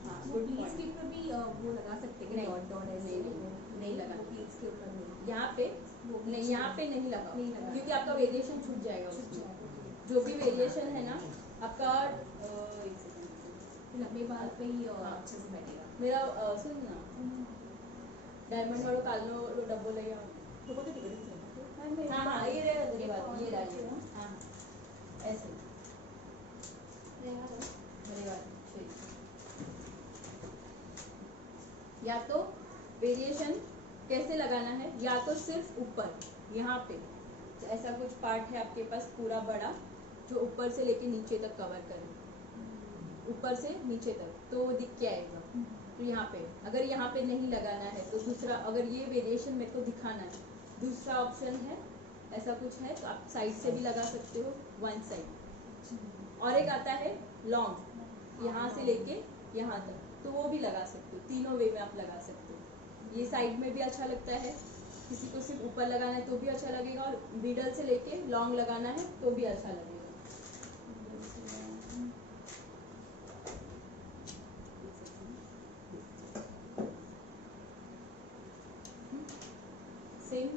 हाँ, वो प्लीज के ऊपर भी वो लगा सकते हैं, डॉट डॉट ऐसे नहीं लगा, प्लीज के ऊपर नहीं, यहाँ पे नहीं, यहाँ पे नहीं लगा, नहीं लगा, क्योंकि आपका वेरिएशन छूट जाएगा उसमें। जो भी वेरिएशन है ना आपका, एक सेकंड, लंबे बाल पे ही अच्छे से बैठेगा। मेरा सुन ना, डायमंड वालों कालनो डब्बो ले आओ। हाँ हाँ, ये डालिए, हाँ ऐसे या तो वेरिएशन कैसे लगाना है, या तो सिर्फ ऊपर यहाँ पे तो ऐसा कुछ पार्ट है आपके पास पूरा बड़ा जो ऊपर से लेके नीचे तक कवर करे, ऊपर से नीचे तक, तो वो दिख के आएगा। तो यहाँ पे अगर यहाँ पे नहीं लगाना है तो दूसरा, अगर ये वेरिएशन मेरे को दिखाना है, दूसरा ऑप्शन है ऐसा कुछ है तो आप साइड से भी लगा सकते हो, वन साइड। और एक आता है लॉन्ग, यहाँ से लेके यहाँ तक, तो वो भी लगा सकते हो। तीनों वे में आप लगा सकते हो। ये साइड में भी अच्छा लगता है, किसी को सिर्फ ऊपर लगाना है तो भी अच्छा लगेगा, और मिडल से लेके लॉन्ग लगाना है तो भी अच्छा लगेगा। सेम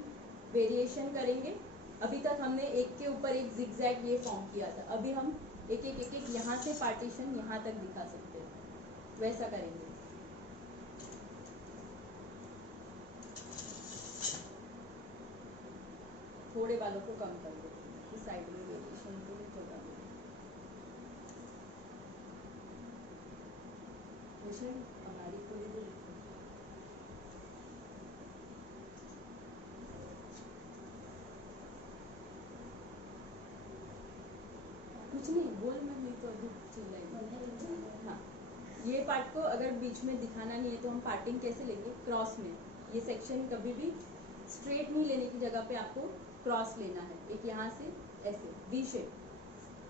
वेरिएशन करेंगे। अभी तक हमने एक के ऊपर एक जिगजैग ये फॉर्म किया था, अभी हम एक एक यहाँ से पार्टीशन यहाँ तक दिखा सकते हैं, वैसा करेंगे। थोड़े बालों को कम कर दो, इस साइड में वेरिएशन को भी थोड़ा दो। हमारी पूरी जो कुछ नहीं बोल, मैं नहीं तो अभी चिल्लाएगी। हाँ, ये पार्ट को अगर बीच में दिखाना नहीं है तो हम पार्टिंग कैसे लेंगे, क्रॉस में। ये सेक्शन कभी भी स्ट्रेट नहीं लेने की जगह पे आपको क्रॉस लेना है। एक यहाँ से ऐसे वी शेप,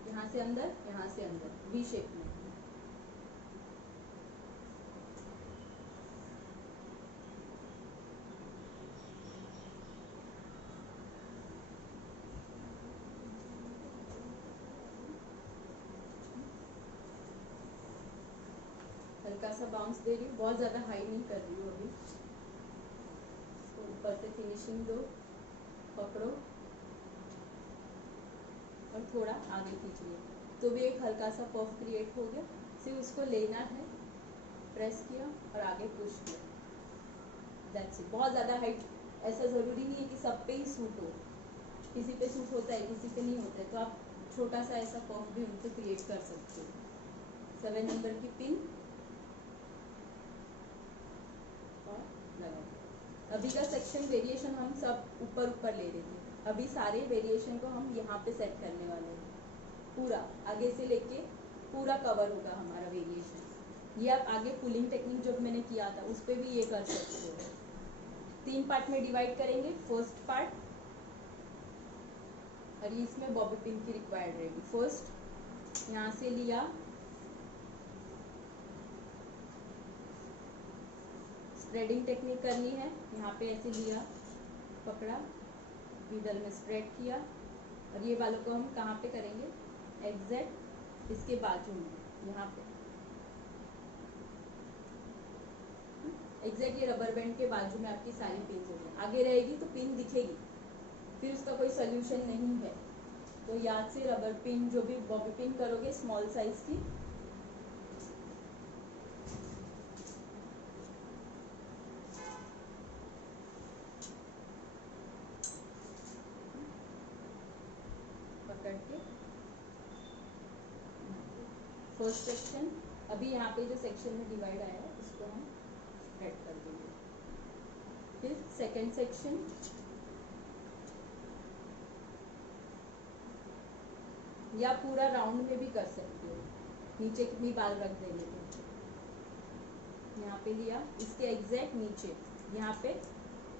यहाँ से अंदर, यहाँ से अंदर, वी शेप में। हल्का सा बाउंस दे रही हूँ, बहुत ज़्यादा हाई नहीं कर रही हूँ अभी। ऊपर से फिनिशिंग दो, पकड़ो और थोड़ा आगे खींचिए, तो भी एक हल्का सा पफ क्रिएट हो गया। सिर्फ उसको लेना है, प्रेस किया और आगे पुश किया, दैट्स इट। बहुत ज़्यादा हाइट ऐसा ज़रूरी नहीं है कि सब पे ही सूट हो, किसी पे सूट होता है, किसी पे नहीं होता है, तो आप छोटा सा ऐसा पफ भी उनको क्रिएट कर सकते हो। 7 नंबर की पिन और लगा। अभी का सेक्शन वेरिएशन हम सब ऊपर ऊपर ले रहे थे, अभी सारे वेरिएशन को हम यहाँ पे सेट करने वाले हैं। पूरा आगे से लेके पूरा कवर होगा हमारा वेरिएशन। ये आप आगे पुलिंग टेक्निक जो मैंने किया था उस पर भी ये कर सकते हो। 3 पार्ट में डिवाइड करेंगे। फर्स्ट पार्ट, और ये इसमें बॉबी पिन की रिक्वायर्ड रहेगी। फर्स्ट यहाँ से लिया, स्प्रेडिंग टेक्निक करनी है। यहाँ पे ऐसे लिया, पकड़ा, मिडल में स्प्रेड किया, और ये वालों को हम कहाँ पे करेंगे, एग्जैक्ट इसके बाजू में, यहाँ पे एग्जैक्ट ये रबर बैंड के बाजू में आपकी सारी पिन हो गई। आगे रहेगी तो पिन दिखेगी, फिर उसका कोई सोल्यूशन नहीं है। तो याद से रबर पिन जो भी बॉबी पिन करोगे स्मॉल साइज की, पकड़ के फर्स्ट सेक्शन, अभी यहाँ पे जो सेक्शन में डिवाइड आया है उसको हम स्प्रेड कर देंगे। फिर सेकंड सेक्शन, या पूरा राउंड में भी कर सकते हो, नीचे कितनी बाल रख देंगे तो यहाँ पे लिया, इसके एग्जैक्ट नीचे यहाँ पे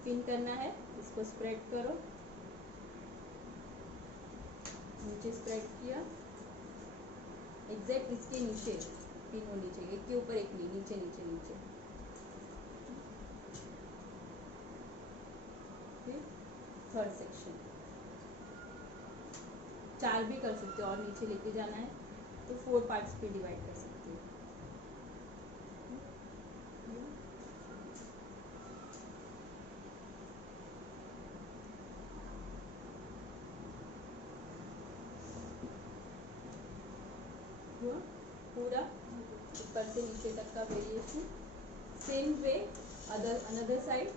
पिन करना है, इसको स्प्रेड करो, नीचे स्प्रेड किया, एग्जैक्ट इसके नीचे पिन होनी चाहिए, एक के ऊपर एक नहीं, नीचे नीचे नीचे। फिर थर्ड सेक्शन, 4 भी कर सकते हो और नीचे लेके जाना है तो 4 पार्ट्स पे डिवाइड कर सकते हो। हुआ पूरा ऊपर से नीचे तक का variation. Same way another side,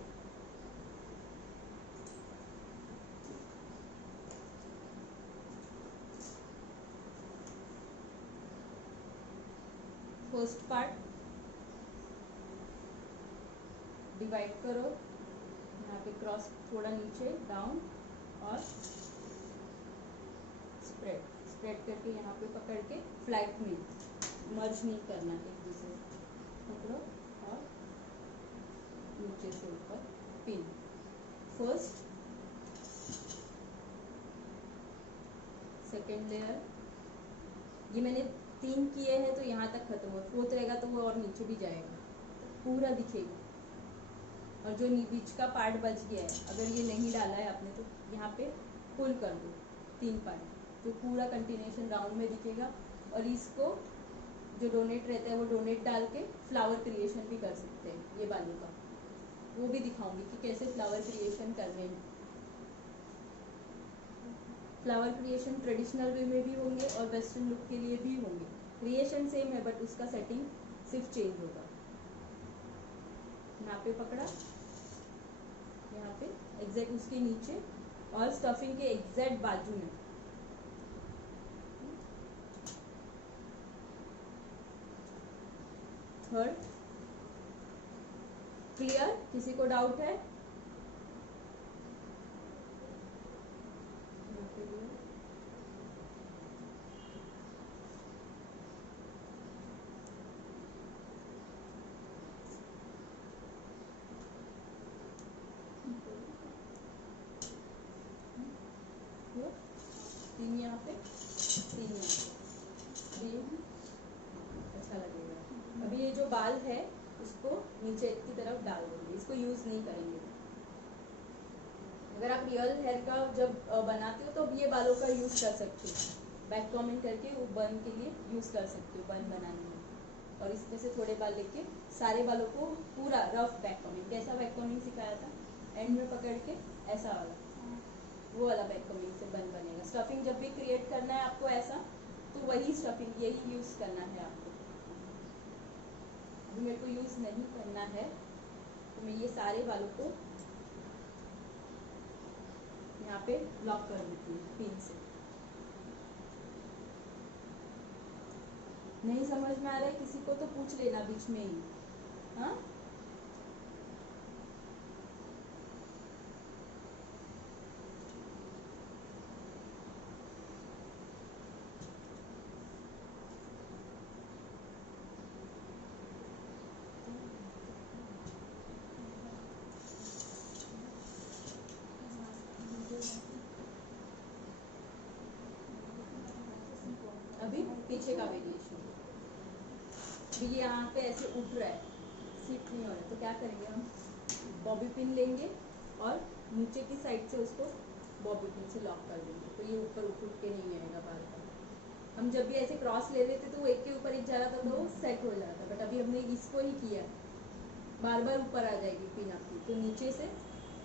first part divide करो, यहाँ पे क्रॉस थोड़ा नीचे डाउन, और स्प्रेड स्प्रेड करके यहाँ पे पकड़ के फ्लैट में मर्ज नहीं करना, एक दूसरे पकड़ो और नीचे से ऊपर पिन। फर्स्ट सेकेंड लेयर, ये मैंने 3 किए हैं तो यहाँ तक खत्म हो, 4th रहेगा तो वो और नीचे भी जाएगा, पूरा दिखेगा। और जो बीच का पार्ट बच गया है, अगर ये नहीं डाला है आपने तो यहाँ पे पुल कर दो 3 पार्ट, तो पूरा कंटिन्यूएशन राउंड में दिखेगा। और इसको जो डोनेट रहता है वो डोनेट डाल के फ्लावर क्रिएशन भी कर सकते हैं, ये बालों का वो भी दिखाऊंगी कि कैसे फ्लावर क्रिएशन करने हैं। फ्लावर क्रिएशन ट्रेडिशनल वे में भी होंगे और वेस्टर्न लुक के लिए भी होंगे, क्रिएशन सेम है बट उसका सेटिंग सिर्फ चेंज होगा। यहाँ पे पकड़ा, यहाँ पे एग्जैक्ट उसके नीचे और स्टफिंग के एग्जैक्ट बाजू में। थर्ड क्लियर, किसी को डाउट है? तीन यहाँ पे, 3 यहाँ पे, अच्छा लगेगा। अभी ये जो बाल है उसको नीचे की तरफ डाल देंगे, इसको यूज नहीं करेंगे। अगर आप रियल हेयर का जब बनाते हो तो अब ये बालों का यूज कर सकते हो, बैक कॉमिंग करके वो बन के लिए यूज कर सकते हो बन बनाने में। और इसमें से थोड़े बाल लेके सारे बालों को पूरा रफ बैक कॉमिंग, कैसा बैक कॉमिंग सिखाया था, एंड में पकड़ के ऐसा वाला, वो वाला बैक कॉमिंग से बन बनेगा। स्टफिंग जब भी क्रिएट करना है आपको ऐसा, तो वही स्टफिंग यही यूज करना है आपको। अभी मेरे को यूज नहीं करना है तो मैं ये सारे बालों को यहाँ पे लॉक कर देती हूँ पिन से। नहीं समझ में आ रहा है किसी को तो पूछ लेना बीच में ही, हाँ? पीछे का वेरिएशन। तो ये यहाँ पे ऐसे उठ रहा है, शिफ्ट नहीं हो रहा है, तो क्या करेंगे हम, बॉबी पिन लेंगे और नीचे की साइड से उसको बॉबी पिन से लॉक कर देंगे, तो ये ऊपर उठ के नहीं आएगा बार बार। हम जब भी ऐसे क्रॉस ले रहे थे तो वो एक के ऊपर एक जा रहा था तो वो सेट हो जा रहा था, बट अभी हमने इसको ही किया, बार बार ऊपर आ जाएगी पिन आपकी। तो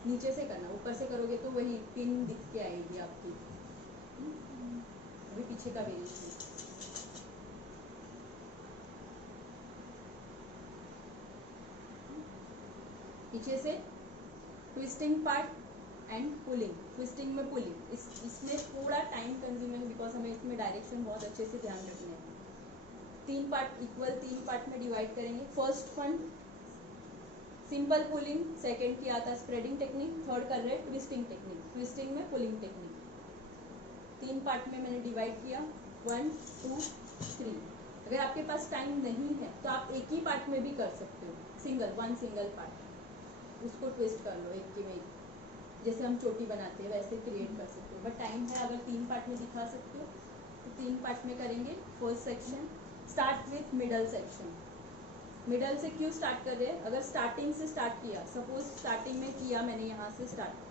नीचे से करना, ऊपर से करोगे तो वही पिन दिख के आएगी आपकी। अभी पीछे का वेरिएशन, पीछे से twisting part and pulling. Twisting में पुलिंग, इसमें थोड़ा टाइम कंज्यूमिंग, बिकॉज हमें इसमें डायरेक्शन बहुत अच्छे से ध्यान रखने हैं। 3 पार्ट इक्वल 3 पार्ट में डिवाइड करेंगे। First one simple pulling, second की आता है स्प्रेडिंग टेक्निक, थर्ड कर रहे हैं ट्विस्टिंग टेक्निक। ट्विस्टिंग में पुलिंग टेक्निक 3 पार्ट में मैंने डिवाइड किया, 1 2 3। अगर आपके पास टाइम नहीं है तो आप एक ही पार्ट में भी कर सकते हो, सिंगल पार्ट, उसको ट्विस्ट कर लो एक में एक, जैसे हम चोटी बनाते हैं वैसे क्रिएट कर सकते हो। बट टाइम है, अगर 3 पार्ट में दिखा सकते हो तो 3 पार्ट में करेंगे। First section start with middle section. Middle से क्यों स्टार्ट कर रहे हैं, अगर स्टार्टिंग से स्टार्ट किया, सपोज स्टार्टिंग में किया मैंने यहाँ से स्टार्ट,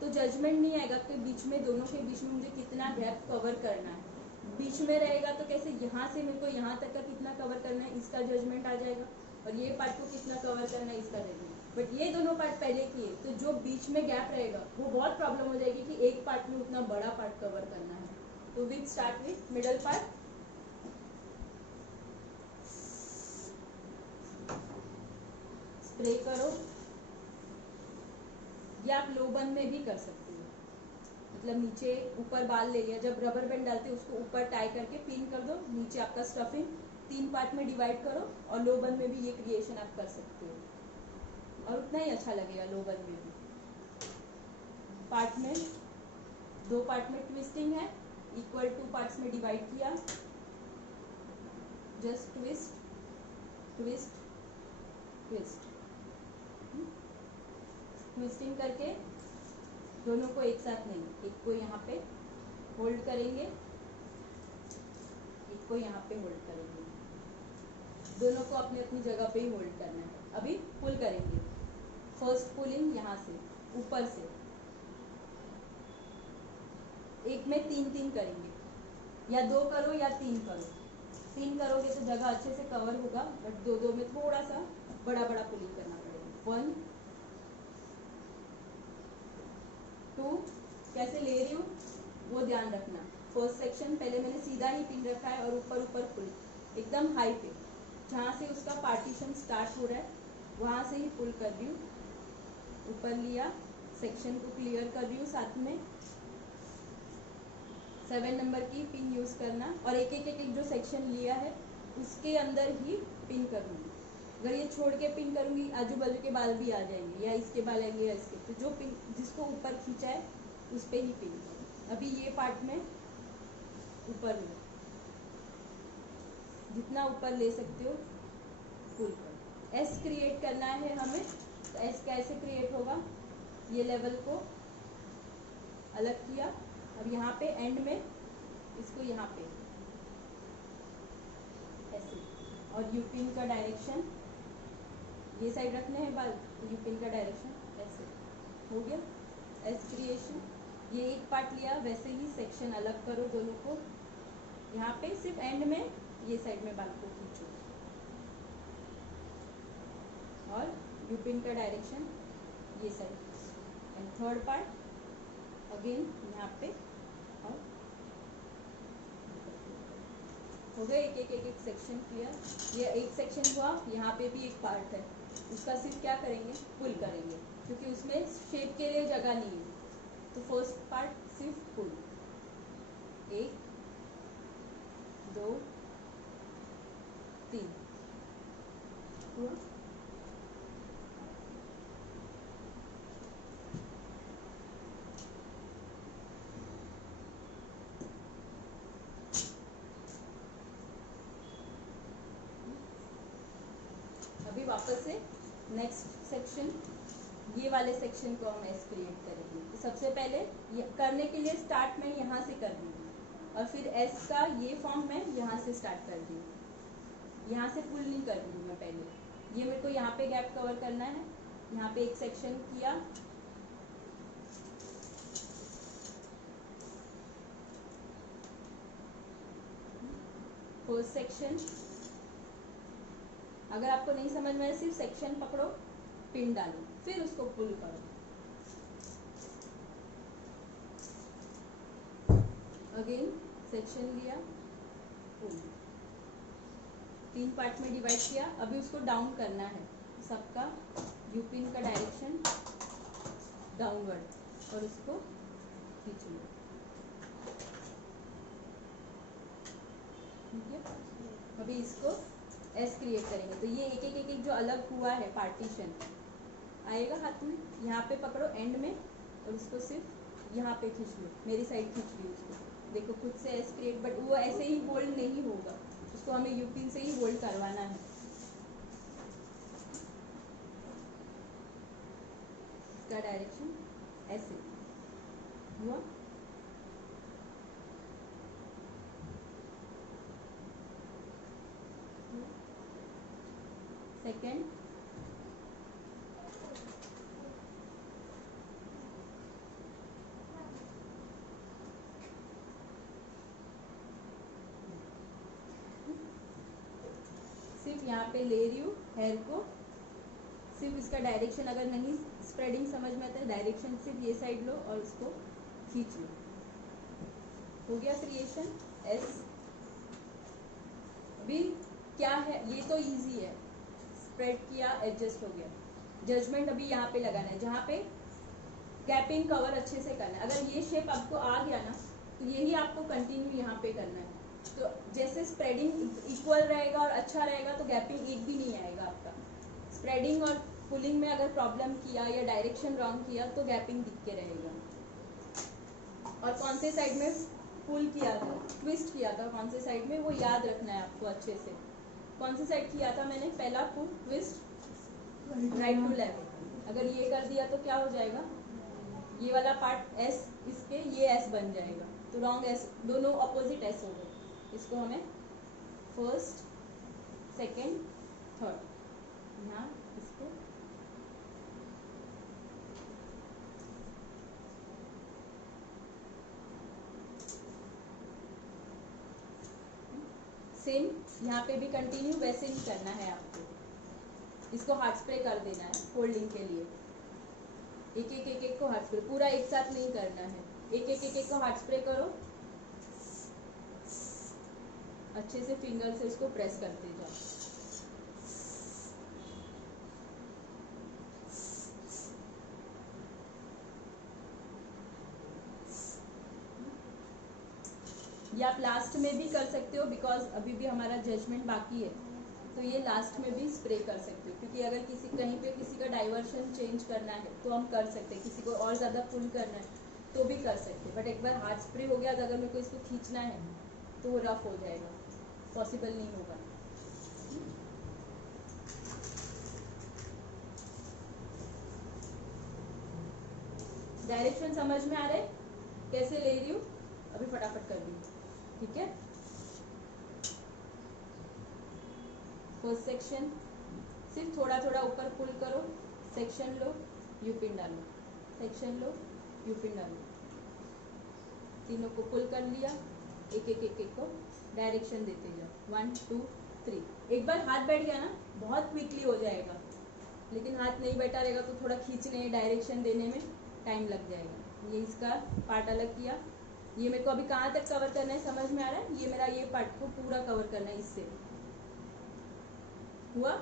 तो जजमेंट नहीं आएगा कि बीच में, दोनों के बीच में मुझे कितना गैप कवर करना है। बीच में रहेगा तो कैसे, यहाँ से मेरे को यहाँ तक का कितना कवर करना है इसका जजमेंट आ जाएगा, और ये पार्ट को कितना कवर करना है इसका जजमेंट। बट ये दोनों पार्ट पहले किए तो जो बीच में गैप रहेगा वो बहुत प्रॉब्लम हो जाएगी कि एक पार्ट में उतना बड़ा पार्ट कवर करना है। तो with start with middle part, spray करो, या आप लो बन में भी कर सकते हो। मतलब नीचे ऊपर बाल ले लिया, जब रबर बैंड डालते हैं उसको ऊपर टाई करके पिन कर दो, नीचे आपका स्टफिंग 3 पार्ट में डिवाइड करो, और लो बन में भी ये क्रिएशन आप कर सकते हो, और उतना ही अच्छा लगेगा लो बन में भी। पार्ट में 2 पार्ट में ट्विस्टिंग है, इक्वल 2 पार्ट्स में डिवाइड किया, just twist twist twist, twisting करके दोनों को एक साथ नहीं, एक को यहाँ पे होल्ड करेंगे, एक को यहाँ पे होल्ड करेंगे, दोनों को अपनी अपनी जगह पे ही होल्ड करना है। अभी पुल करेंगे, फर्स्ट पुलिंग यहाँ से ऊपर से, एक में 3 करेंगे, या 2 करो या 3 करो। 3 करोगे तो जगह अच्छे से कवर होगा, बट 2 में थोड़ा सा बड़ा पुलिंग करना पड़ेगा। 1 2, कैसे ले रही हूँ वो ध्यान रखना। फर्स्ट सेक्शन पहले मैंने सीधा ही पिन रखा है, और ऊपर पुल एकदम हाई पे, जहाँ से उसका पार्टीशन स्टार्ट हो रहा है वहाँ से ही पुल कर रही हूँ, ऊपर लिया, सेक्शन को क्लियर कर रही हूँ, साथ में 7 नंबर की पिन यूज करना, और एक जो सेक्शन लिया है उसके अंदर ही पिन करूँगी। अगर ये छोड़ के पिन करूँगी आजू बाजू के बाल भी आ जाएंगे, या इसके बाल आएंगे या इसके, तो जो पिन जिसको ऊपर खींचा है उस पर ही पिन करूँ। अभी ये पार्ट में ऊपर लो, जितना ऊपर ले सकते हो पुल करो। एस क्रिएट करना है हमें, तो एस कैसे क्रिएट होगा, ये लेवल को अलग किया, अब यहाँ पे एंड में इसको यहाँ पे ऐसे, और यूपिन का डायरेक्शन ये साइड रखने हैं बाल, तो यूपिन का डायरेक्शन ऐसे हो गया। एस क्रिएशन, ये एक पार्ट लिया, वैसे ही सेक्शन अलग करो दोनों को, यहाँ पे सिर्फ एंड में ये साइड में बाल को खींचो, और यूपिन का डायरेक्शन ये side, and third part again यहाँ पे, और हो गए एक सेक्शन क्लियर। ये एक सेक्शन हुआ, यहाँ पे भी एक पार्ट है, उसका सिर्फ क्या करेंगे, पुल करेंगे, क्योंकि उसमें शेप के लिए जगह नहीं है। तो फर्स्ट पार्ट सिर्फ पुल, 1 2 3 हुआ। अभी वापस से नेक्स्ट सेक्शन, ये वाले सेक्शन को हम एस क्रिएट करेंगे। तो सबसे पहले ये करने के लिए स्टार्ट में यहाँ से कर दूँगी, और फिर एस का ये फॉर्म मैं यहाँ से स्टार्ट कर दी, यहाँ से पुल नहीं कर रही हूँ मैं पहले। ये मेरे को यहाँ पे गैप कवर करना है, यहाँ पे एक सेक्शन किया, फर्स्ट सेक्शन। अगर आपको नहीं समझ में आए सिर्फ सेक्शन पकड़ो, पिन डालो, फिर उसको पुल करो। अगेन सेक्शन लिया, पुल, 3 पार्ट में डिवाइड किया। अभी उसको डाउन करना है, सबका यू पिन का डायरेक्शन डाउनवर्ड और उसको खींच लो। ठीक है, अभी इसको एस क्रिएट करेंगे तो ये एक जो अलग हुआ है पार्टीशन आएगा हाथ में, यहाँ पे पकड़ो एंड में और उसको सिर्फ यहाँ पे खींच लो, मेरी साइड खींच ली उसको, देखो खुद से एस क्रिएट, बट वो ऐसे ही होल्ड नहीं होगा, उसको हमें यूपिन से ही होल्ड करवाना है। इसका डायरेक्शन ऐसे हुआ, सेकेंड, सिर्फ यहाँ पे ले रही हूँ हेयर को, सिर्फ इसका डायरेक्शन अगर नहीं स्प्रेडिंग समझ में आता है, डायरेक्शन सिर्फ ये साइड लो और उसको खींच लो। हो गया क्रिएशन एस। अभी क्या है, ये तो इजी है, स्प्रेड किया एडजस्ट हो गया। जजमेंट अभी यहाँ पे लगाना है, जहाँ पे गैपिंग कवर अच्छे से करना है। अगर ये शेप आपको आ गया ना तो यही आपको कंटिन्यू यहाँ पे करना है। तो जैसे स्प्रेडिंग इक्वल रहेगा और अच्छा रहेगा तो गैपिंग एक भी नहीं आएगा आपका। स्प्रेडिंग और पुलिंग में अगर प्रॉब्लम किया या डायरेक्शन रॉन्ग किया तो गैपिंग दिख के रहेगा। और कौन से साइड में पुल किया था, ट्विस्ट किया था, कौन से साइड में वो याद रखना है आपको अच्छे से। कौन सी साइड किया था मैंने, पहला पुल ट्विस्ट राइट टू लेफ्ट। अगर ये कर दिया तो क्या हो जाएगा, ये वाला पार्ट एस, इसके ये एस बन जाएगा, तो रॉन्ग एस, दोनों अपोजिट एस हो गए। इसको हमें फर्स्ट सेकेंड थर्ड, यहाँ इसको सेम यहाँ पे भी कंटिन्यू वैसे ही करना है आपको। इसको हार्ड स्प्रे कर देना है फोल्डिंग के लिए, एक को हार्ड स्प्रे, पूरा एक साथ नहीं करना है, एक को हार्ड स्प्रे करो, अच्छे से फिंगर से उसको प्रेस करते जाओ। ये आप लास्ट में भी कर सकते हो, बिकॉज अभी भी हमारा जजमेंट बाकी है, तो ये लास्ट में भी स्प्रे कर सकते हो, क्योंकि अगर किसी कहीं पे किसी का डाइवर्शन चेंज करना है तो हम कर सकते हैं, किसी को और ज़्यादा पुल करना है तो भी कर सकते हैं। बट एक बार हार्ड स्प्रे हो गया तो अगर मेरे को इसको खींचना है तो वो रफ हो जाएगा, पॉसिबल नहीं होगा। डायरेक्शन समझ में आ रहा है कैसे ले रही हूँ, अभी फटाफट कर दी, ठीक है। फर्स्ट सेक्शन सिर्फ थोड़ा थोड़ा ऊपर पुल करो, सेक्शन लो, यू पिन डालो, सेक्शन लो, यू पिन डालो, तीनों को पुल कर लिया, एक को डायरेक्शन देते जाओ, 1 2 3। एक बार हाथ बैठ गया ना बहुत क्विकली हो जाएगा, लेकिन हाथ नहीं बैठा रहेगा तो थोड़ा खींचने डायरेक्शन देने में टाइम लग जाएगा। ये इसका पार्ट अलग किया, ये मेरे को अभी कहाँ तक कवर करना है समझ में आ रहा है, ये मेरा ये पार्ट को पूरा कवर करना है, इससे हुआ।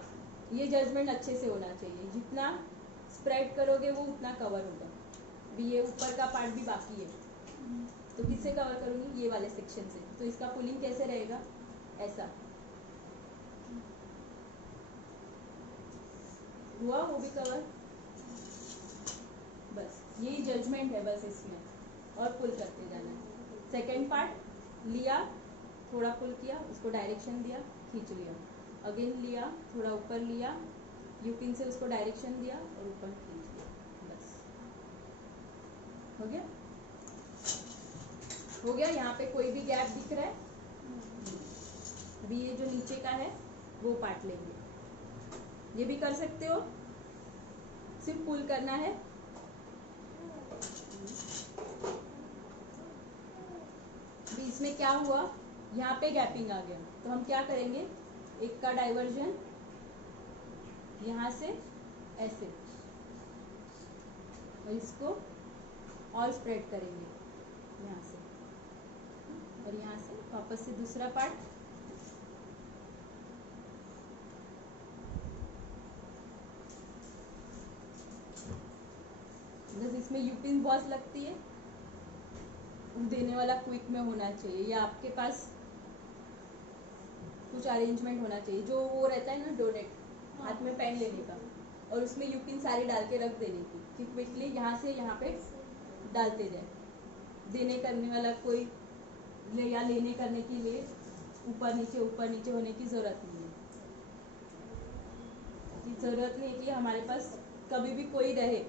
ये जजमेंट अच्छे से होना चाहिए, जितना स्प्रेड करोगे वो उतना कवर होगा। अभी ये ऊपर का पार्ट भी बाकी है, तो किससे कवर करूंगी, ये वाले सेक्शन से, तो इसका पुलिंग कैसे रहेगा, ऐसा हुआ, वो भी कवर। बस यही जजमेंट है बस इसमें, और पुल करते जाना है। सेकेंड पार्ट लिया, थोड़ा पुल किया, उसको डायरेक्शन दिया, खींच लिया, अगेन लिया, थोड़ा ऊपर लिया, यू पिन से उसको डायरेक्शन दिया और ऊपर खींच लिया, बस हो गया। हो गया। यहाँ पे कोई भी गैप दिख रहा है? अभी ये जो नीचे का है वो पार्ट लेंगे, ये भी कर सकते हो, सिर्फ पुल करना है। अभी इसमें क्या हुआ, यहाँ पे गैपिंग आ गया, तो हम क्या करेंगे, एक का डाइवर्जन यहाँ से ऐसे, और इसको और स्प्रेड करेंगे यहाँ से, और यहाँ से वापस से दूसरा पार्ट। बस इसमें यूपिन बॉस लगती है, देने वाला क्विक में होना चाहिए, या आपके पास कुछ अरेंजमेंट होना चाहिए, जो वो रहता है ना डोनेट, हाथ में पेन लेने का और उसमें यूपिन सारी डाल के रख देने की, कि क्विकली यहाँ से यहाँ पे डालते जाए। देने करने वाला कोई या लेने करने के लिए ऊपर नीचे होने की जरूरत नहीं है। जरूरत नहीं है कि हमारे पास कभी भी कोई रहे।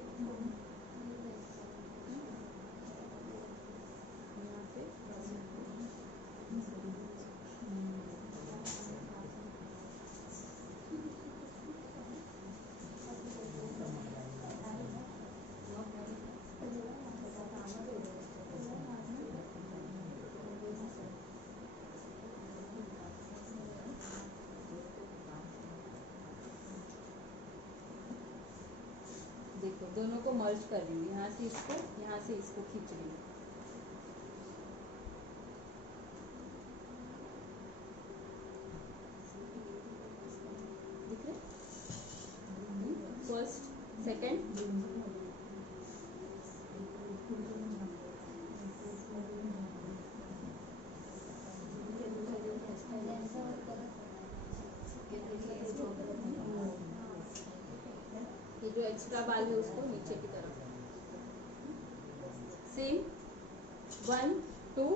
देखो दोनों को मर्ज कर रही हूँ, यहाँ से इसको खींच रही हूँ। दिख रहे? फर्स्ट, सेकंड, ये जो एक्स्ट्रा बाल है उसको नीचे की तरफ सेम 1 2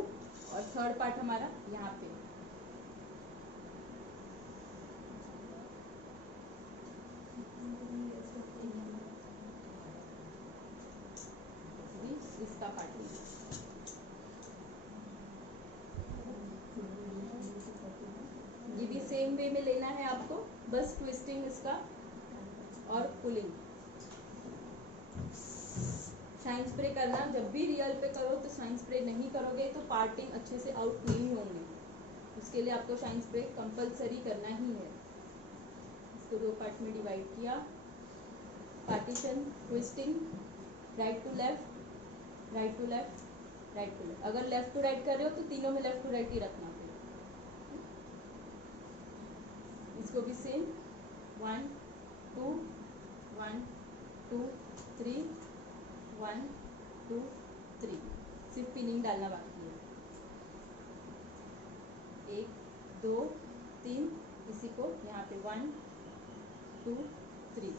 और थर्ड पार्ट हमारा यहाँ पे। इसका पार्ट ये भी सेम वे में लेना है आपको, बस ट्विस्टिंग इसका और पुलिंग। शाइन स्प्रे करना, जब भी रियल पे करो तो शाइन स्प्रे नहीं करोगे तो पार्टिंग अच्छे से आउट नहीं होंगे, उसके लिए आपको शाइन स्प्रे कंपलसरी करना ही है। इसको दो पार्ट में डिवाइड किया, partition, twisting, right to left, right to left, right to left. अगर लेफ्ट टू राइट कर रहे हो तो तीनों में लेफ्ट टू राइट ही रखना फिर। इसको भी सेम 1 2 1 2 3 1 2 3, सिर्फ पिनिंग डालना बाकी है। 1 2 3, इसी को यहाँ पे 1 2 3।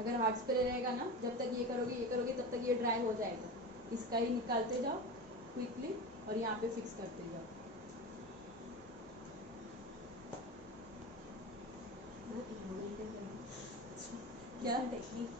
अगर हार्ड स्प्रे रहेगा ना, जब तक ये करोगे तब तक ये ड्राई हो जाएगा। इसका ही निकालते जाओ क्विकली और यहाँ पे फिक्स करते जाओ। क्या टेक्निक